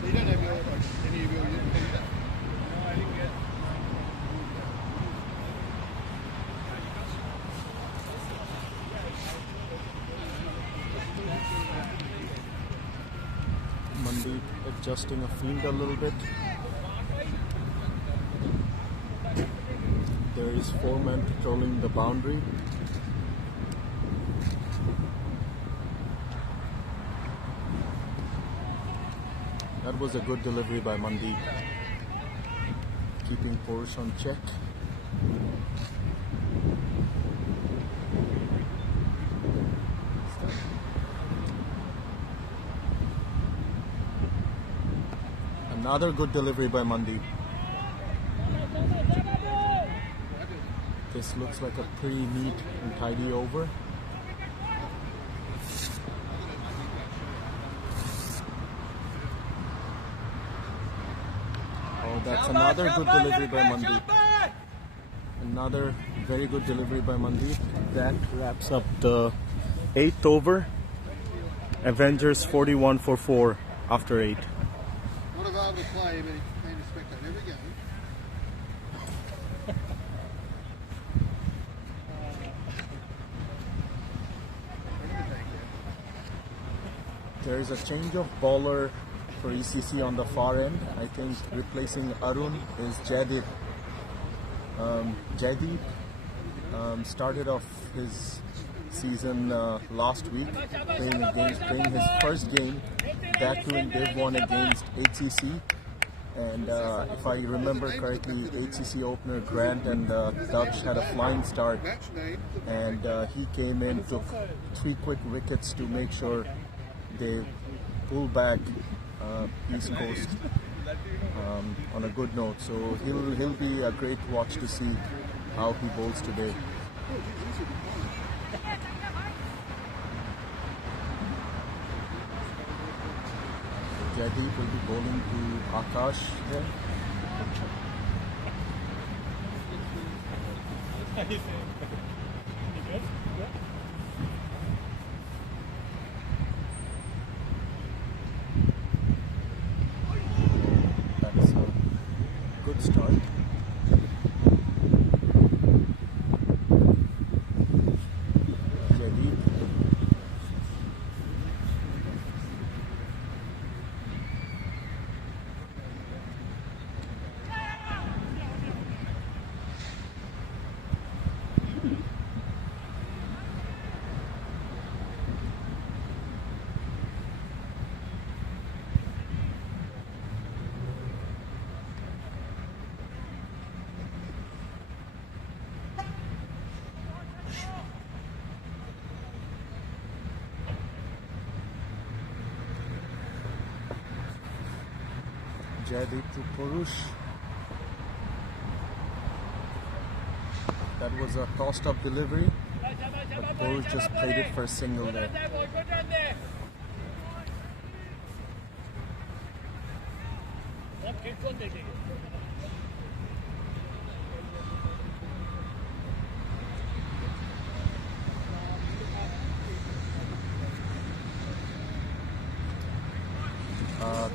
So you don't have any of your unit? Mandeep adjusting a field a little bit. There is 4 men patrolling the boundary. That was a good delivery by Mandeep, keeping Purush on check. Another good delivery by Mandeep. This looks like a pretty neat and tidy over. Oh, that's another good delivery by Mandeep. Another very good delivery by Mandeep. That wraps up the 8th over. Avengers 41 for 4 after 8. Not available to play, but he can be spectator every game. There is a change of bowler for ECC on the far end. I think replacing Arun is Jaideep. Jaideep started off his season last week, playing his first game, that too in Div 1 against HCC. And if I remember correctly, HCC opener Grant and Dutch had a flying start, and he came in, took 3 quick wickets to make sure they pull back East Coast on a good note. So he'll be a great watch to see how he bowls today. Jaideep will be bowling to Akash here. That's a good start. Jaideep. Jaideep to Purush. That was a tossed up delivery, but Boris just played it for a single there.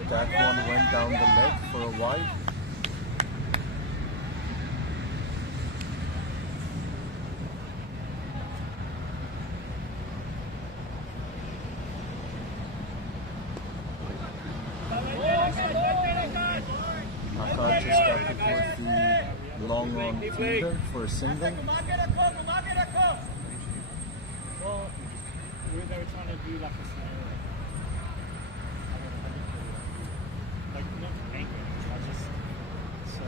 That one went down the leg for a wide. Akash just got towards the long on fielder for a single. Well, they were trying to do like a scenario. Like, not angry, I just. So.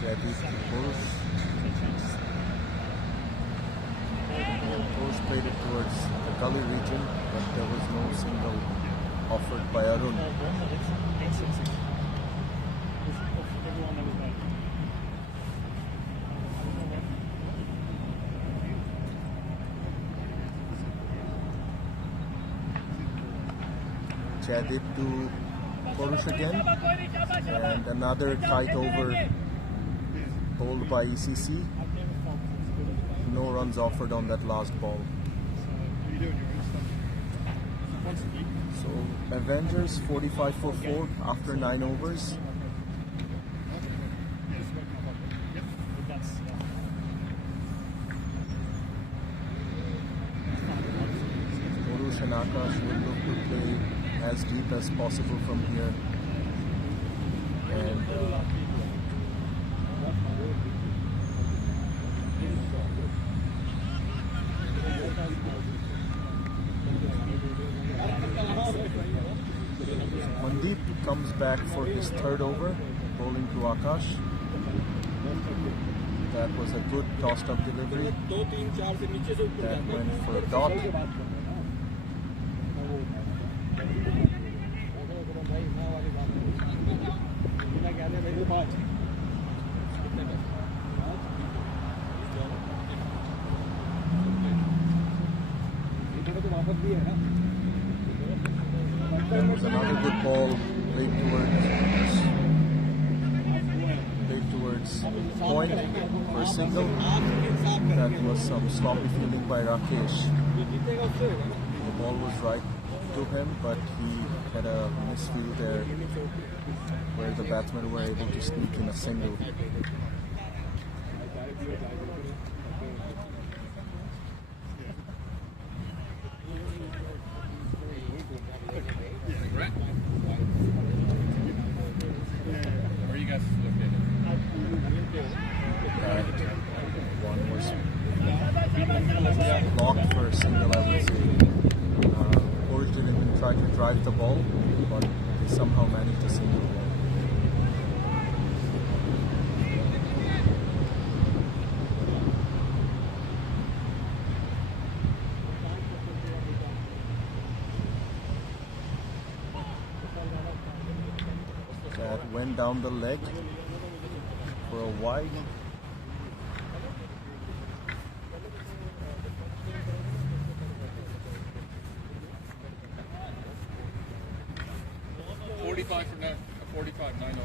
Jadis to Boris. Boris played it towards the gully region, but there was no single offered by Arun. Everyone that was there. Jadid to Purush again, and another tight over bowled by ECC. No runs offered on that last ball. So Avengers 45 for 4 after 9 overs. Purush and Akash will look to play as deep as possible from here. And Mandeep comes back for his third over, bowling to Akash. That was a good tossed up delivery. That went for a dot. There was another good ball played towards point for a single. That was some sloppy fielding by Rakesh. The ball was right to him, but he had a misfield there where the batsmen were able to sneak in a single. Where are you guys located? One was blocked for a single, I would say. Boris didn't even try to drive the ball, but they somehow managed a single ball. That went down the leg for a wide. For now, 45, 9 overs.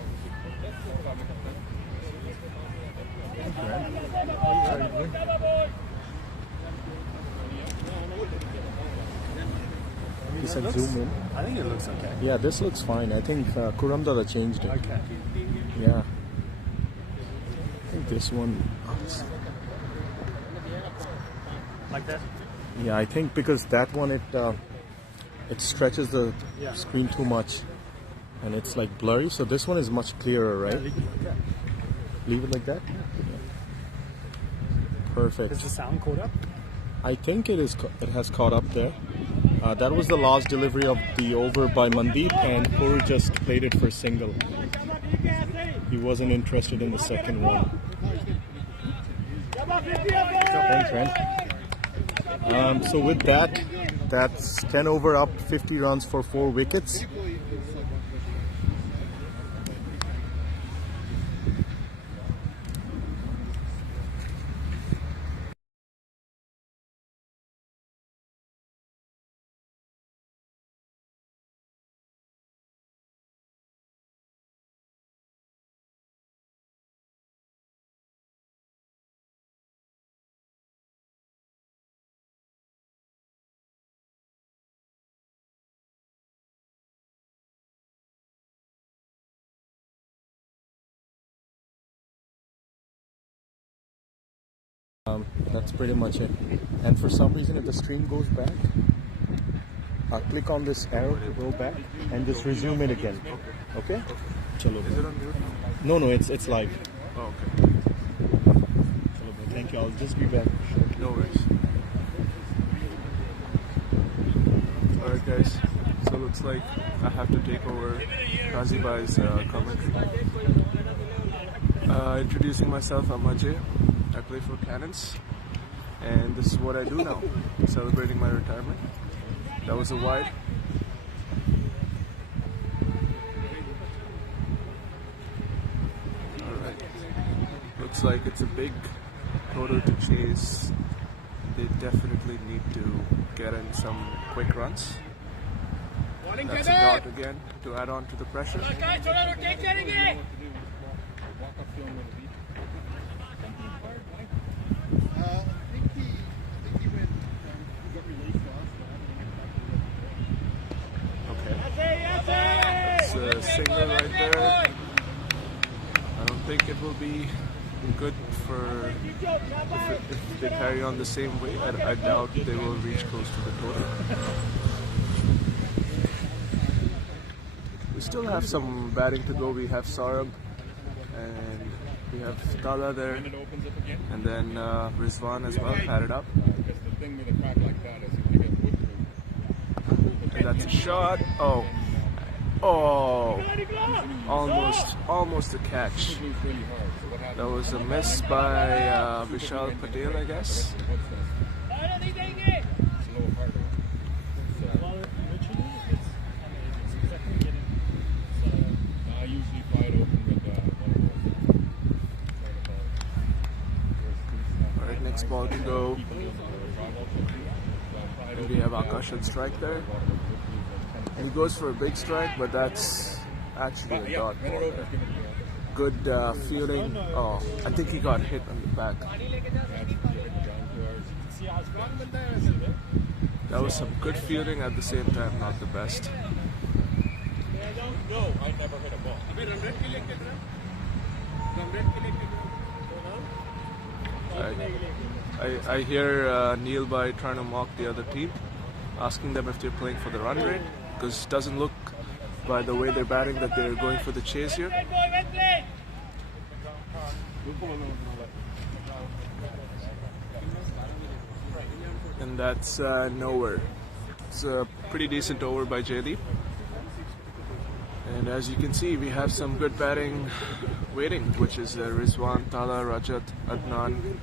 He said zoom in. I think it looks okay. Yeah, this looks fine. I think Kuramdala changed it. Okay. Yeah. I think this one. Like that? Yeah, I think because that one it stretches the screen too much, and it's like blurry. So this one is much clearer, right? Leave it like that. Yeah. Perfect. Is the sound caught up? I think it is. It has caught up there. That was the last delivery of the over by Mandeep, and Pur just played it for single. He wasn't interested in the second one. Thanks, Ren. So with that, that's 10 over up, 50 runs for 4 wickets. That's pretty much it. And for some reason, if the stream goes back, click on this arrow to go back and just resume it again. Okay? Chalo. Is it on mute? No, it's live. Oh, okay. Chalo, bhai. Thank you. I'll just be back. No worries. Alright guys, so looks like I have to take over Kazi Bhai's commentary. Introducing myself, I'm Ajay. I play for Cannons. And this is what I do now, celebrating my retirement. That was a wide. Alright. Looks like it's a big total to chase. They definitely need to get in some quick runs. That's a dot again to add on to the pressure. It's a single right there. I don't think it will be good for if they carry on the same way. I doubt they will reach close to the total. We still have some batting to go. We have Saurabh and we have Tala there, and then Rizwan as well, padded up. And that's a shot. Oh, almost a catch. That was a miss by Vishal Patel, I guess. Alright, next ball to go. And we have Akash on strike there. He goes for a big strike, but that's actually a dot ball there. Good fielding. Oh, I think he got hit on the back. That was some good fielding, at the same time not the best. No, I never hit a ball. I hear Neil Bhai trying to mock the other team, asking them if they're playing for the run rate, because it doesn't look by the way they're batting that they're going for the chase here. And that's nowhere. It's a pretty decent over by Jaydeep. And as you can see, we have some good batting waiting, which is Rizwan, Tala, Rajat, Adnan,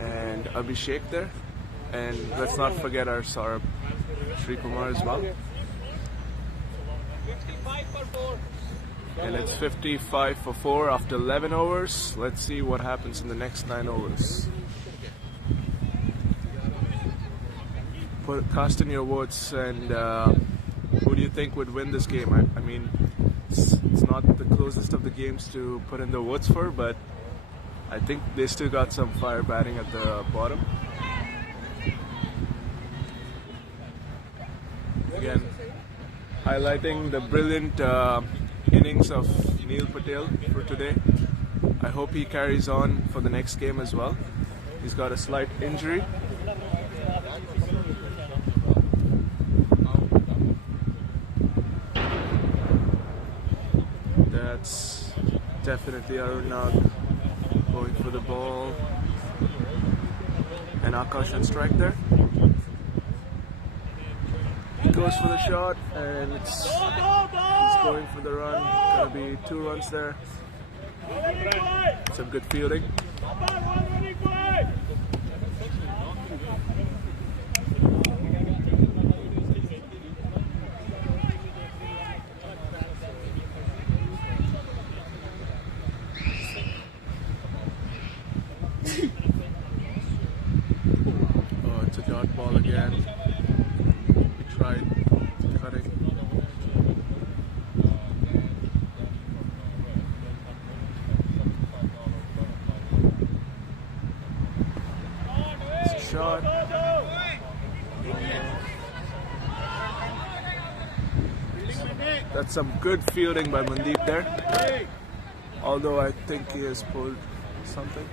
and Abhishek there. And let's not forget our Saurabh, Sri Kumar as well. And it's 55 for 4 after 11 overs. Let's see what happens in the next 9 overs. Cast in your votes, and who do you think would win this game? I mean, it's not the closest of the games to put in the votes for, but I think they still got some fire batting at the bottom. Again, highlighting the brilliant innings of Neil Patel for today. I hope he carries on for the next game as well. He's got a slight injury. That's definitely Arunag going for the ball. And Akash on strike there. He goes for the shot, and he's going for the run. Gonna be 2 runs there. Some good fielding. Oh, it's a dot ball again. We tried cutting. It's a shot. That's some good fielding by Mandeep there. Although I think he has pulled something.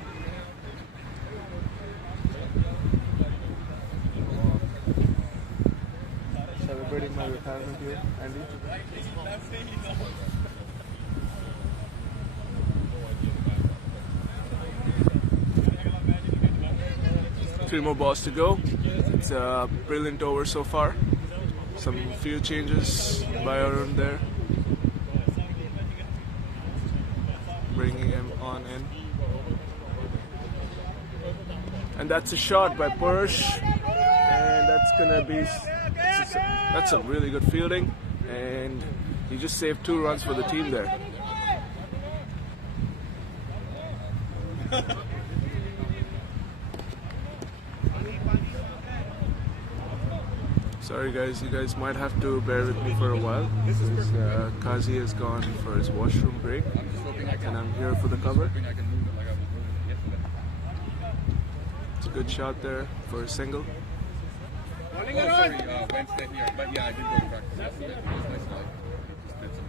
retirement here, Andy? Three more balls to go. It's a brilliant over so far. Some few changes by Arun there, bringing him on in. And that's a shot by Purush, and that's gonna be that's some really good fielding, and he just saved 2 runs for the team there. Sorry guys, you guys might have to bear with me for a while because Kazi has gone for his washroom break and I'm here for the cover. It's a good shot there for a single. Wednesday here, but yeah, I did go to practice yesterday. It was nice, like, just did some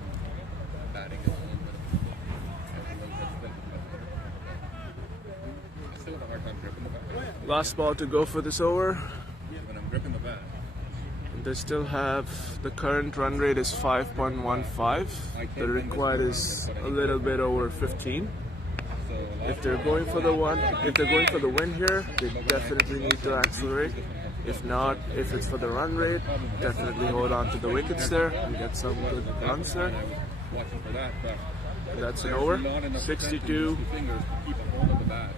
batting a little bit. I still have a hard time gripping the bat. Last ball to go for this over. When I'm gripping the bat. They still have, the current run rate is 5.15. The required is a little bit over 15. If they're going for the win here, they definitely need to accelerate. If not, if it's for the run rate, definitely hold on to the wickets there and get some good runs there. That's an over. 62.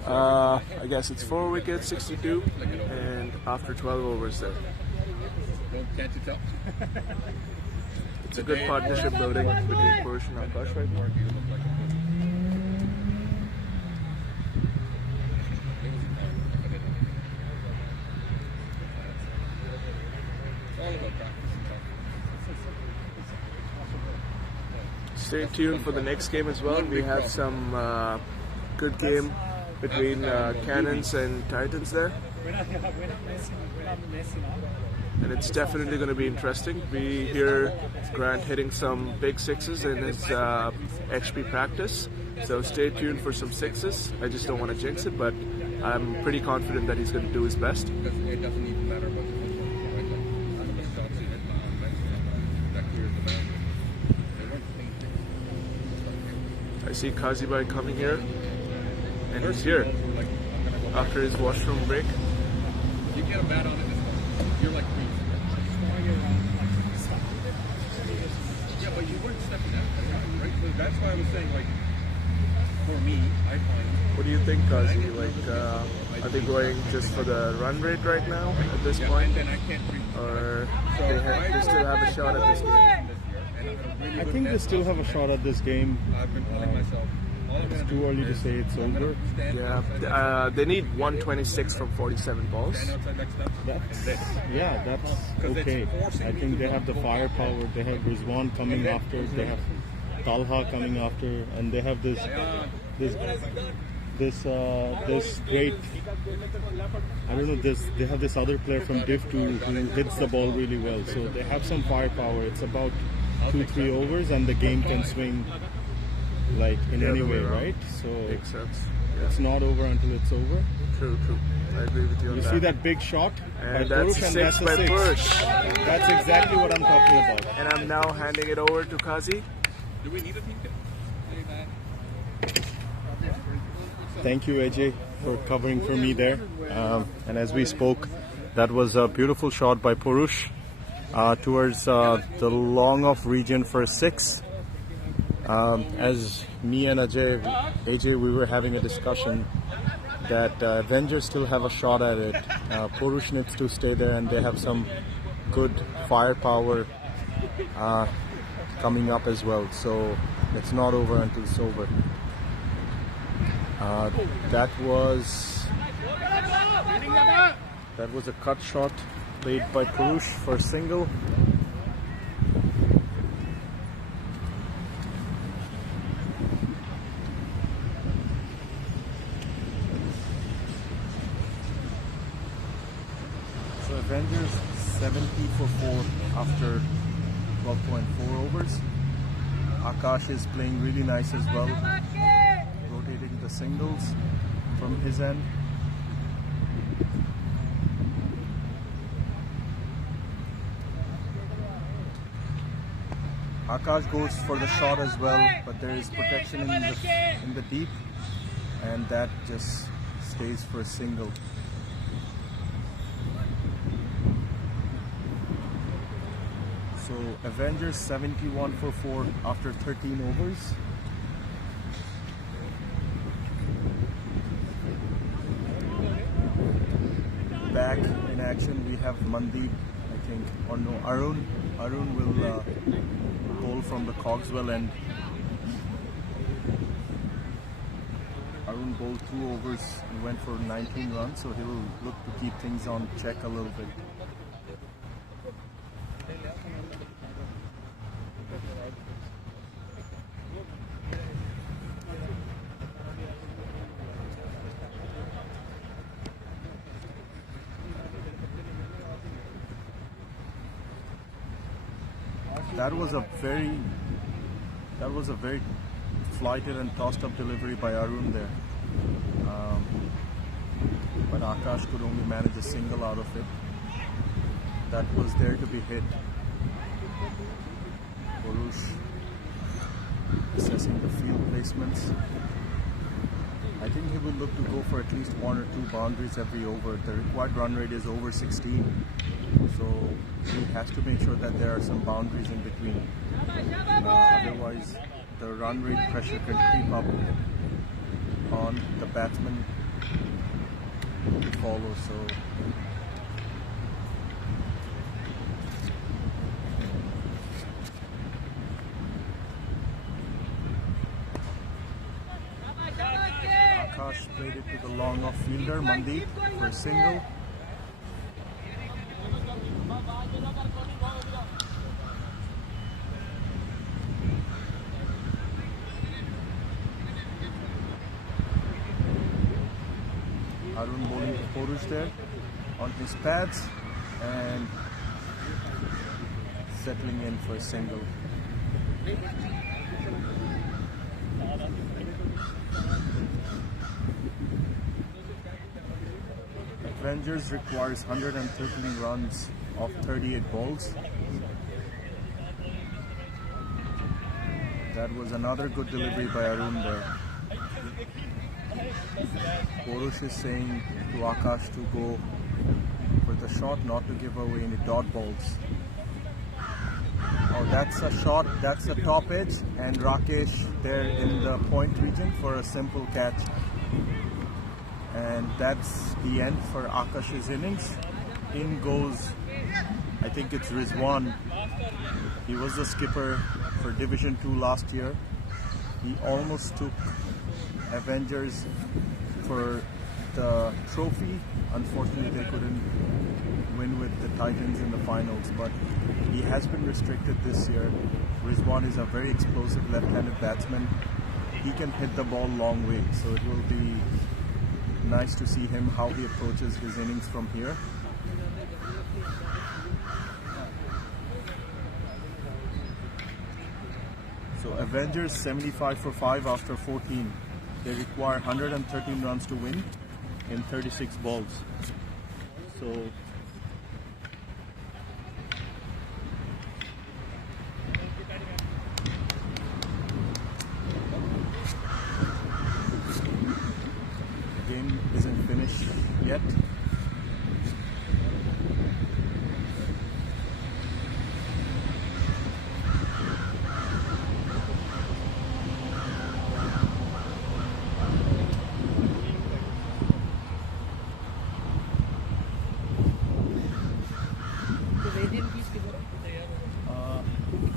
I guess it's 4 wickets, 62, and after 12 overs there. Can't you tell? It's a good partnership building between Purush and Akash right now. Stay tuned for the next game as well. We have some good game between Cannons and Titans there. And it's definitely going to be interesting. We hear Grant hitting some big sixes in his HP practice, so stay tuned for some sixes. I just don't want to jinx it, but I'm pretty confident that he's going to do his best. It doesn't even matter what the football is, right? Like, none of the shots he hit on that clears the boundary. They weren't clean. I see Kazibai coming here, and he's here after his washroom break. You get a bat on it, you're like me. Yeah, but you weren't stepping out, right? So that's why I was saying, like, for me, I find. What do you think, Kazi? Like, are they going just for the run rate right now at this point? And I can't Or they still have a shot at this game? I think they still have a shot at this game. I've been telling myself. It's too early to say it's over. Yeah, they need 126 from 47 balls. That's okay. I think they have the firepower. They have Rizwan coming after. They have Talha coming after, and they have this great. I don't know. They have this other player from Div 2 who hits the ball really well. So they have some firepower. It's about 2-3 overs, and the game can swing. Like in any way, right? So makes sense. Yeah. It's not over until it's over. True. I agree with you on that. You see that big shot? And that's Purush, six by Purush. That's exactly what I'm talking about. And I'm now handing it over to Kazi. Do we need a team? Thank you, AJ, for covering for me there. And as we spoke, that was a beautiful shot by Purush towards the long off region for 6. As me and AJ, we were having a discussion that Avengers still have a shot at it. Purush needs to stay there, and they have some good firepower coming up as well. So it's not over until it's over. That was a cut shot played by Purush for a single. Avengers 70 for 4 after 12.4 overs. Akash is playing really nice as well, rotating the singles from his end. Akash goes for the shot as well, but there is protection in the deep, and that just stays for a single. So Avengers 71 for 4 after 13 overs. Back in action we have Mandeep, I think, or no, Arun. Arun will bowl from the Cogswell end. Arun bowled 2 overs and went for 19 runs, so he will look to keep things on check a little bit. That was a very flighted and tossed up delivery by Arun there. But Akash could only manage a single out of it. That was there to be hit. Purush assessing the field placements. I think he will look to go for at least 1 or 2 boundaries every over. The required run rate is over 16. So he has to make sure that there are some boundaries in between. Otherwise, the run rate pressure can creep up on the batsman to follow. So Akash played it to the long off fielder Mandeep for a single. Arun bowling to Purush there on his pads and settling in for a single. Avengers requires 113 runs of 38 balls. That was another good delivery by Arun there. Purush is saying to Akash to go for the shot, not to give away any dot balls. Oh, that's a shot, that's the top edge, and Rakesh there in the point region for a simple catch. And that's the end for Akash's innings. In goes, I think it's Rizwan. He was the skipper for Division 2 last year. He almost took Avengers for the trophy. Unfortunately, they couldn't win with the Titans in the finals, but he has been restricted this year. Rizwan is a very explosive left-handed batsman. He can hit the ball long way, so it will be nice to see him how he approaches his innings from here. So Avengers 75 for 5 after 14. They require 113 runs to win in 36 balls. So the game isn't finished yet.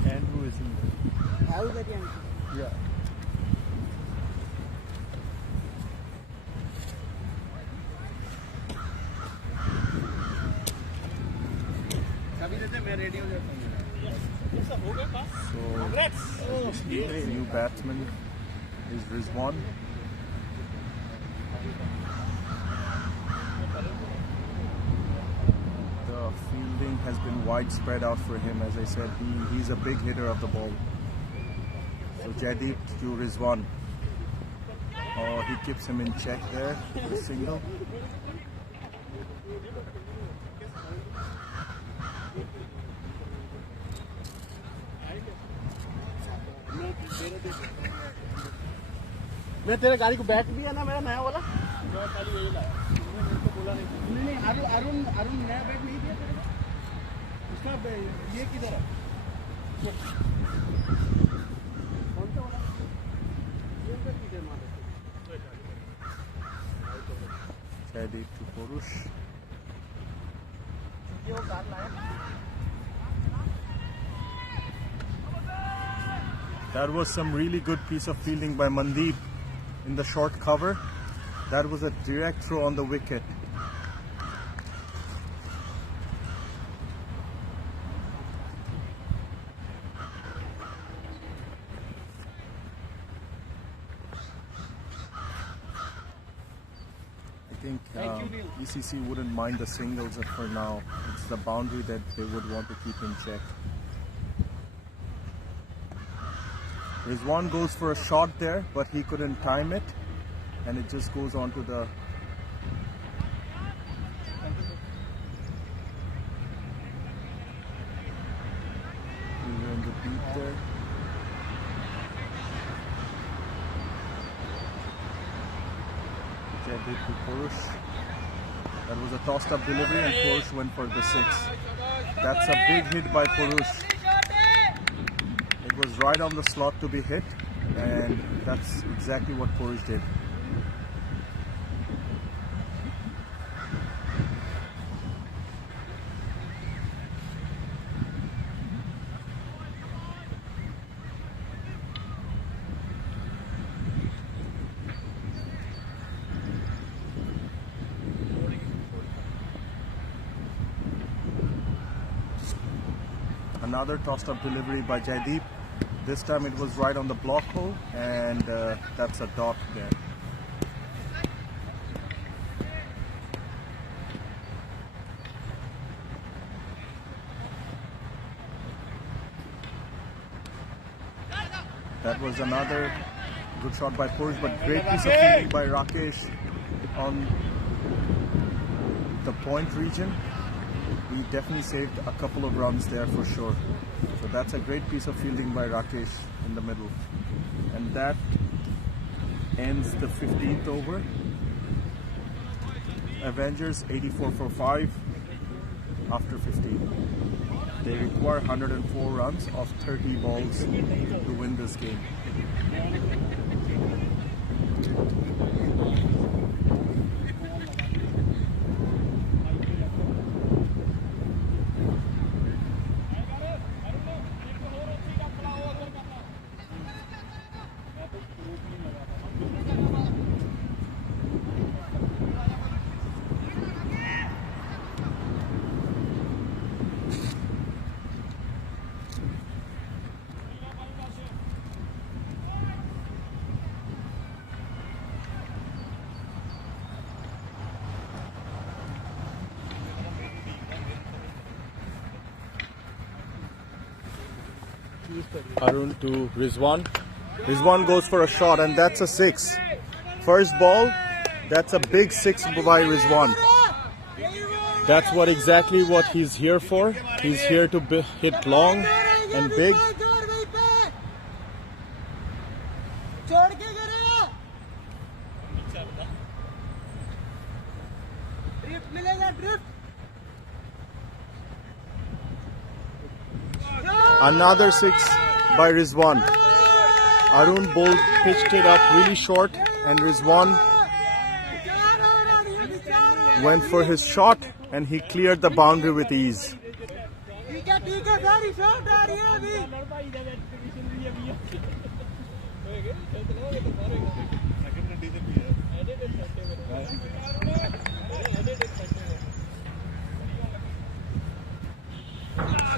Andrew is in there. Yeah. So, the new batsman is Rizwan. The fielding has been widespread out for him. As I said, he's a big hitter of the ball. So Jaideep to Rizwan. Oh, he keeps him in check there with a single. मैं तेरे गाड़ी को bat भी है ना मेरा नया वाला नहीं अरुण अरुण अरुण नया बैट नहीं दिया तेरे को उसका ये किधर है कौन सा वाला ये किधर मार Jaideep to Purush. ये वो कार लाया That was some really good piece of fielding by Mandeep in the short cover. That was a direct throw on the wicket. I think ECC wouldn't mind the singles for now. It's the boundary that they would want to keep in check. Rizwan goes for a shot there, but he couldn't time it, and it just goes on to the in the beat there. Jaideep to Purush. That was a tossed up delivery, and Purush went for the 6. That's a big hit by Purush. It was right on the slot to be hit, and that's exactly what Purush did. Another tossed up delivery by Jaideep. This time it was right on the block hole, and that's a dot there. That was another good shot by Purush, but great piece of fielding by Rakesh on the point region. We definitely saved a couple of runs there for sure. So that's a great piece of fielding by Rakesh in the middle. And that ends the 15th over. Avengers 84 for 5 after 15. They require 104 runs of 30 balls to win this game. Arun to Rizwan. Rizwan goes for a shot, and that's a 6. First ball, that's a big 6 by Rizwan. That's exactly what he's here for. He's here to hit long and big. Another 6 by Rizwan. Arun pitched it up really short, and Rizwan went for his shot, and he cleared the boundary with ease.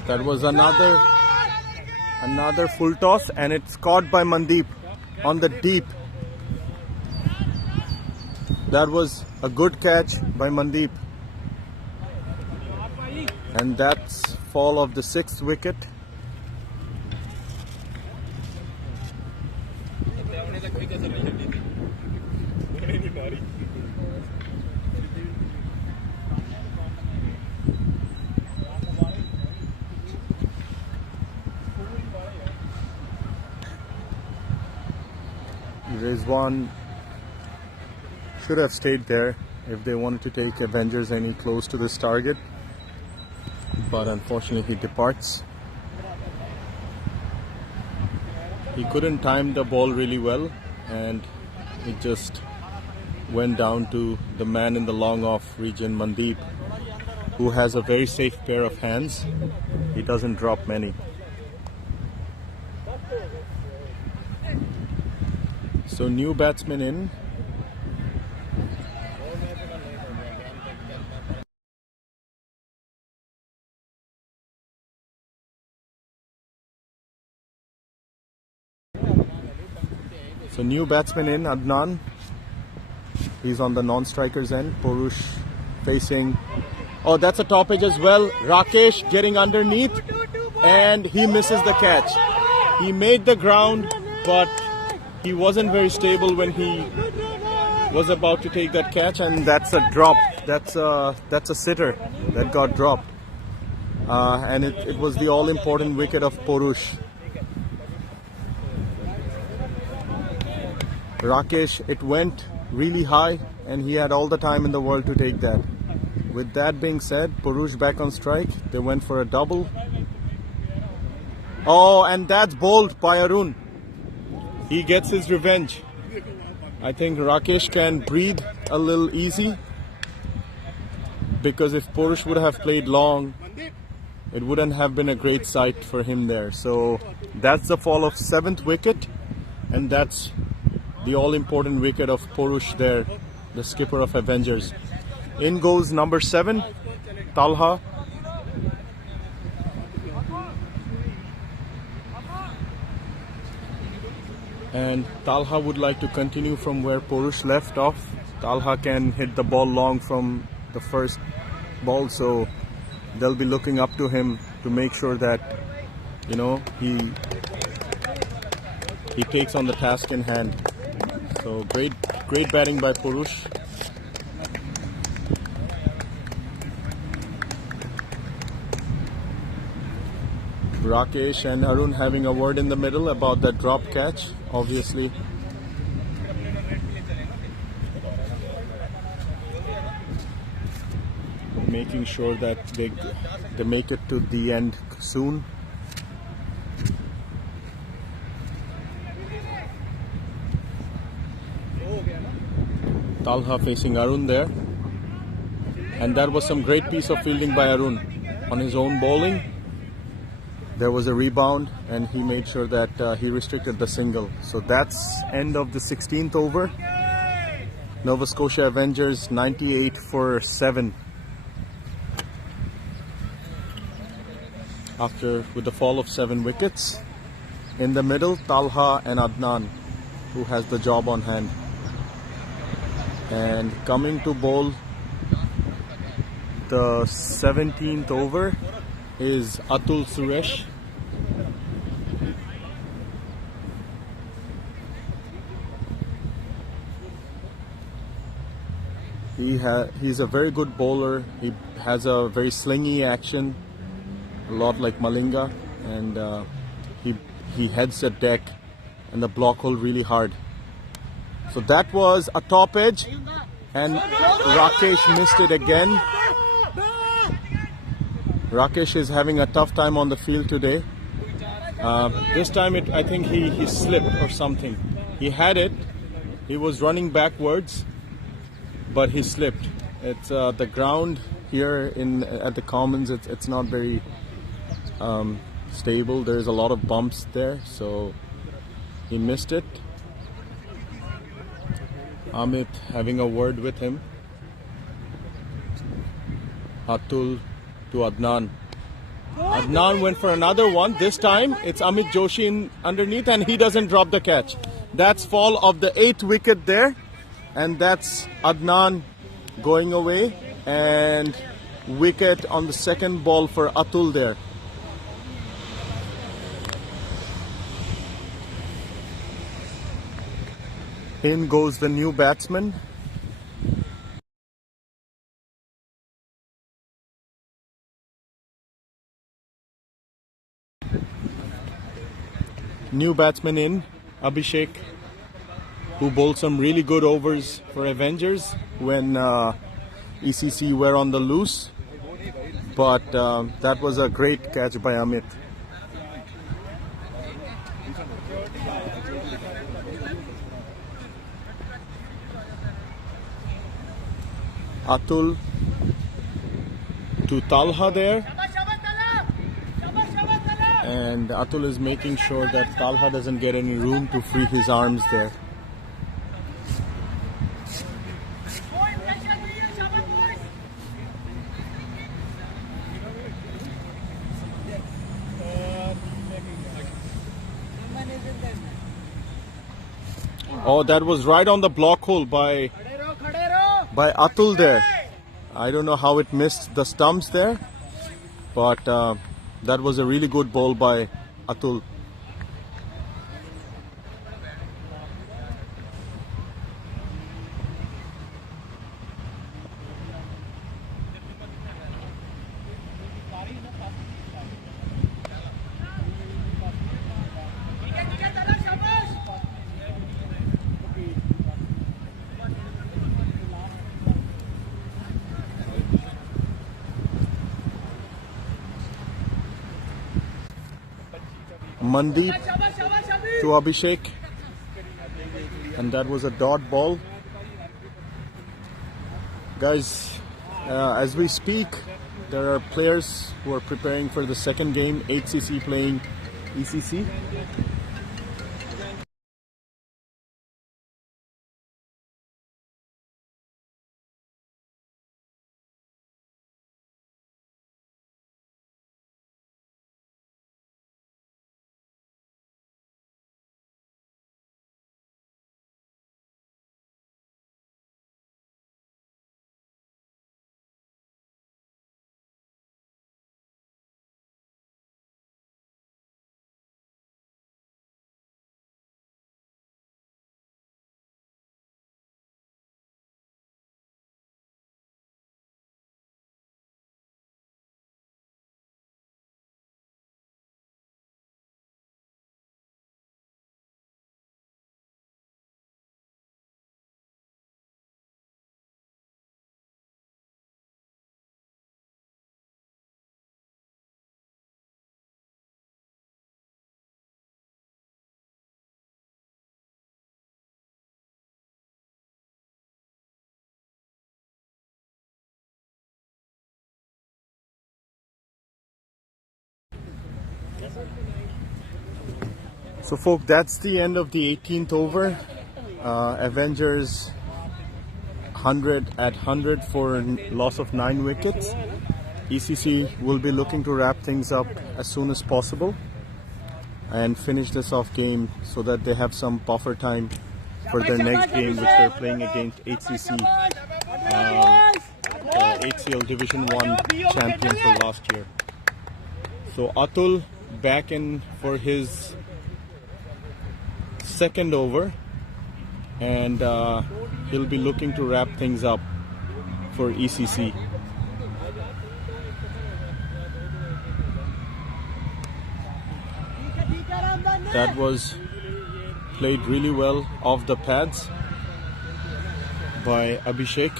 That was another full toss, and it's caught by Mandeep on the deep. That was a good catch by Mandeep. And that's fall of the 6th wicket. Rizwan should have stayed there if they wanted to take Avengers any close to this target, but unfortunately he departs. He couldn't time the ball really well, and it just went down to the man in the long off region, Mandeep, who has a very safe pair of hands. He doesn't drop many. So new batsman in. So new batsman in, Adnan. He's on the non-strikers end. Purush facing. Oh, that's a top edge as well. Rakesh getting underneath, and he misses the catch. He made the ground, but he wasn't very stable when he was about to take that catch, and that's a drop. That's a sitter that got dropped, and it was the all-important wicket of Purush. Rakesh, it went really high, and he had all the time in the world to take that. With that being said, Purush back on strike. They went for a double. Oh, and that's bowled by Arun. He gets his revenge. I think Rakesh can breathe a little easy, because if Purush would have played long, it wouldn't have been a great sight for him there. So that's the fall of 7th wicket, and that's the all-important wicket of Purush there, the skipper of Avengers. In goes number 7, Talha. And Talha would like to continue from where Purush left off. Talha can hit the ball long from the first ball, so they'll be looking up to him to make sure that, you know, he takes on the task in hand. So great batting by Purush. Rakesh and Arun having a word in the middle about that drop catch, obviously. Making sure that they make it to the end soon. Talha facing Arun there, and that was some great piece of fielding by Arun on his own bowling. There was a rebound, and he made sure that he restricted the single. So that's end of the 16th over. Nova Scotia Avengers 98 for 7. With the fall of 7 wickets. In the middle, Talha and Adnan, who has the job on hand. And coming to bowl the 17th over is Atul Suresh. He's a very good bowler. He has a very slingy action, a lot like Malinga, and he heads the deck and the block hole really hard. So that was a top edge, and Rakesh missed it again. Rakesh is having a tough time on the field today. This time I think he slipped or something. He had it, he was running backwards, but he slipped. It's the ground here at the Commons, it's not very stable. There's a lot of bumps there, so he missed it. Amit having a word with him. Atul to Adnan. Adnan went for another one. This time it's Amit Joshi underneath, and he doesn't drop the catch. That's fall of the 8th wicket there, and that's Adnan going away, and wicket on the second ball for Atul there. In goes the new batsman. New batsman in, Abhishek. who bowled some really good overs for Avengers when ECC were on the loose. But that was a great catch by Amit. Atul to Talha there, and Atul is making sure that Talha doesn't get any room to free his arms there. Oh, that was right on the block hole by Atul there. I don't know how it missed the stumps there, but that was a really good ball by Atul. Mandeep to Abhishek, and that was a dot ball. Guys, as we speak, there are players who are preparing for the second game, HCC playing ECC. So folks, that's the end of the 18th over. Avengers 100 at 100 for loss of 9 wickets. ECC will be looking to wrap things up as soon as possible and finish this off game so that they have some buffer time for their next game, which they're playing against HCC, HCL Division 1 champion for last year. So Atul back in for his second over, and he'll be looking to wrap things up for ECC. That was played really well off the pads by Abhishek.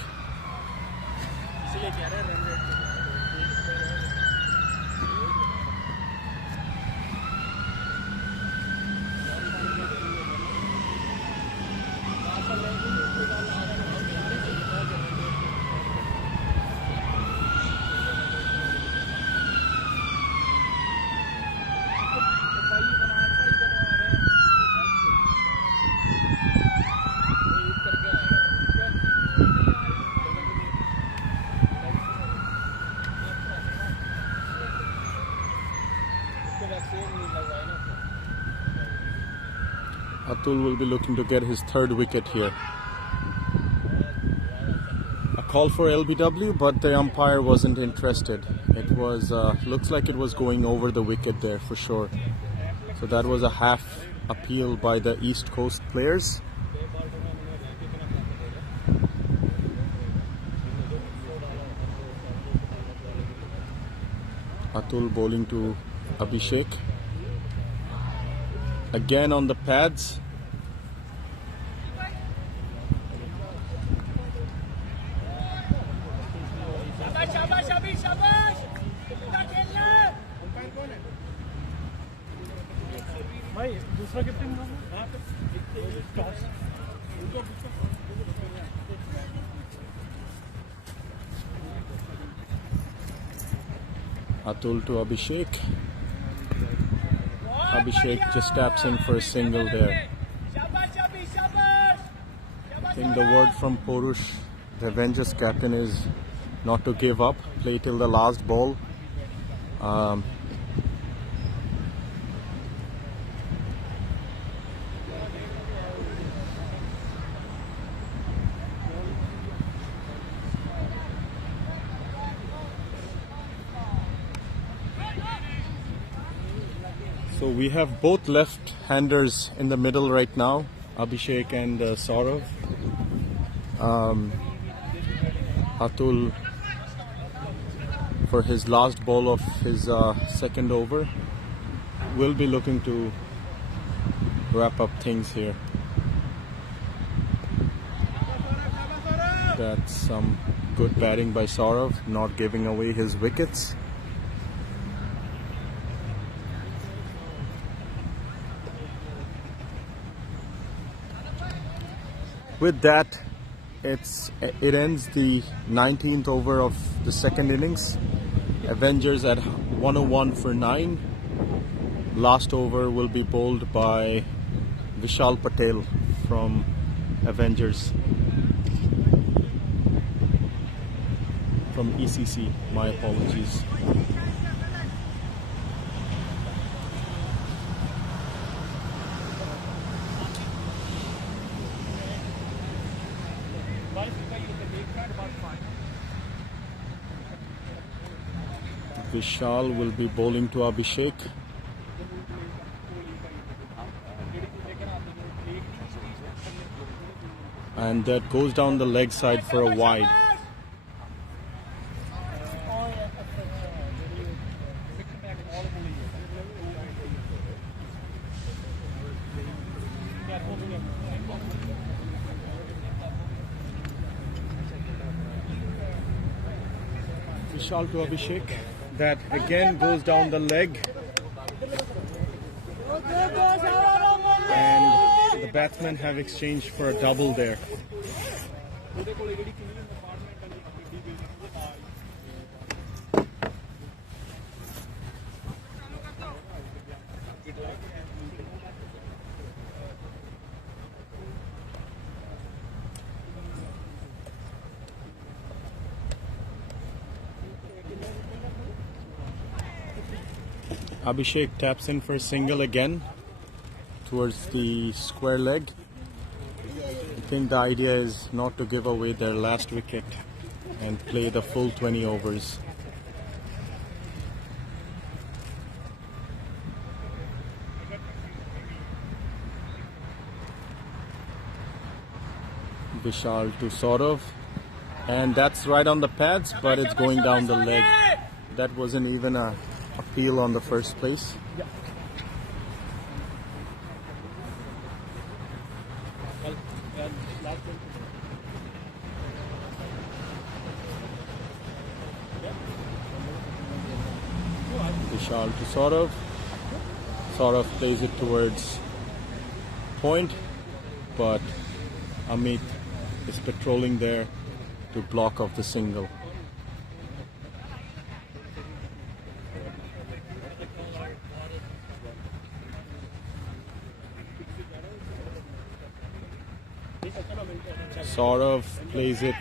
Atul will be looking to get his third wicket here. A call for LBW, but the umpire wasn't interested. It was looks like it was going over the wicket there for sure. So that was a half appeal by the East Coast players. Atul bowling to Abhishek. Again on the pads. दूसरा captain toss Atul to Abhishek. Abhishek just taps in for a single there. I think the word from Porush, the Avengers captain, is not to give up, play till the last ball. So we have both left-handers in the middle right now, Abhishek and Saurav. Atul, for his last ball of his second over, will be looking to wrap up things here. That's some good batting by Saurav, not giving away his wickets. With that, it ends the 19th over of the second innings. Avengers at 101 for 9. Last over will be bowled by Vishal Patel from Avengers. From ECC, my apologies. Vishal will be bowling to Abhishek. And that goes down the leg side for a wide. Vishal to Abhishek. That again goes down the leg. And the batsmen have exchanged for a double there. Abhishek taps in for a single again towards the square leg. I think the idea is not to give away their last wicket and play the full 20 overs. Vishal to Saurav, and that's right on the pads, but it's going down the leg. That wasn't even a appeal on the first place. Vishal to Saurav. Saurav plays it towards point, but Amit is patrolling there to block off the single. Saurav plays it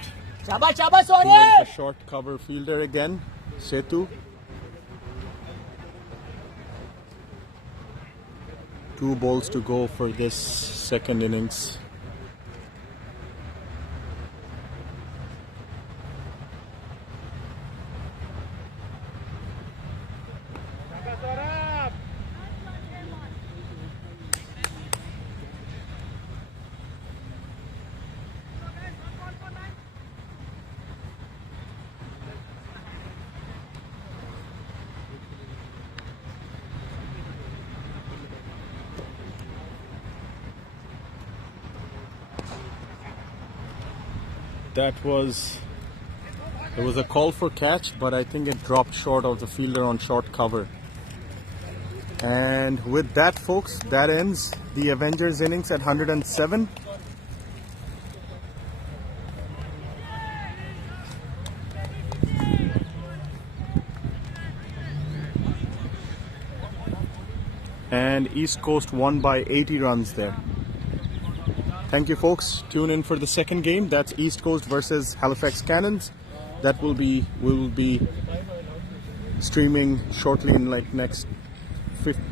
towards the short cover fielder again, Setu. 2 balls to go for this second innings. There was a call for catch, but I think it dropped short of the fielder on short cover. And with that, folks, that ends the Avengers innings at 107. And East Coast won by 80 runs there. Thank you, folks. Tune in for the second game. That's East Coast versus Halifax Cannons. That will be streaming shortly in like next 50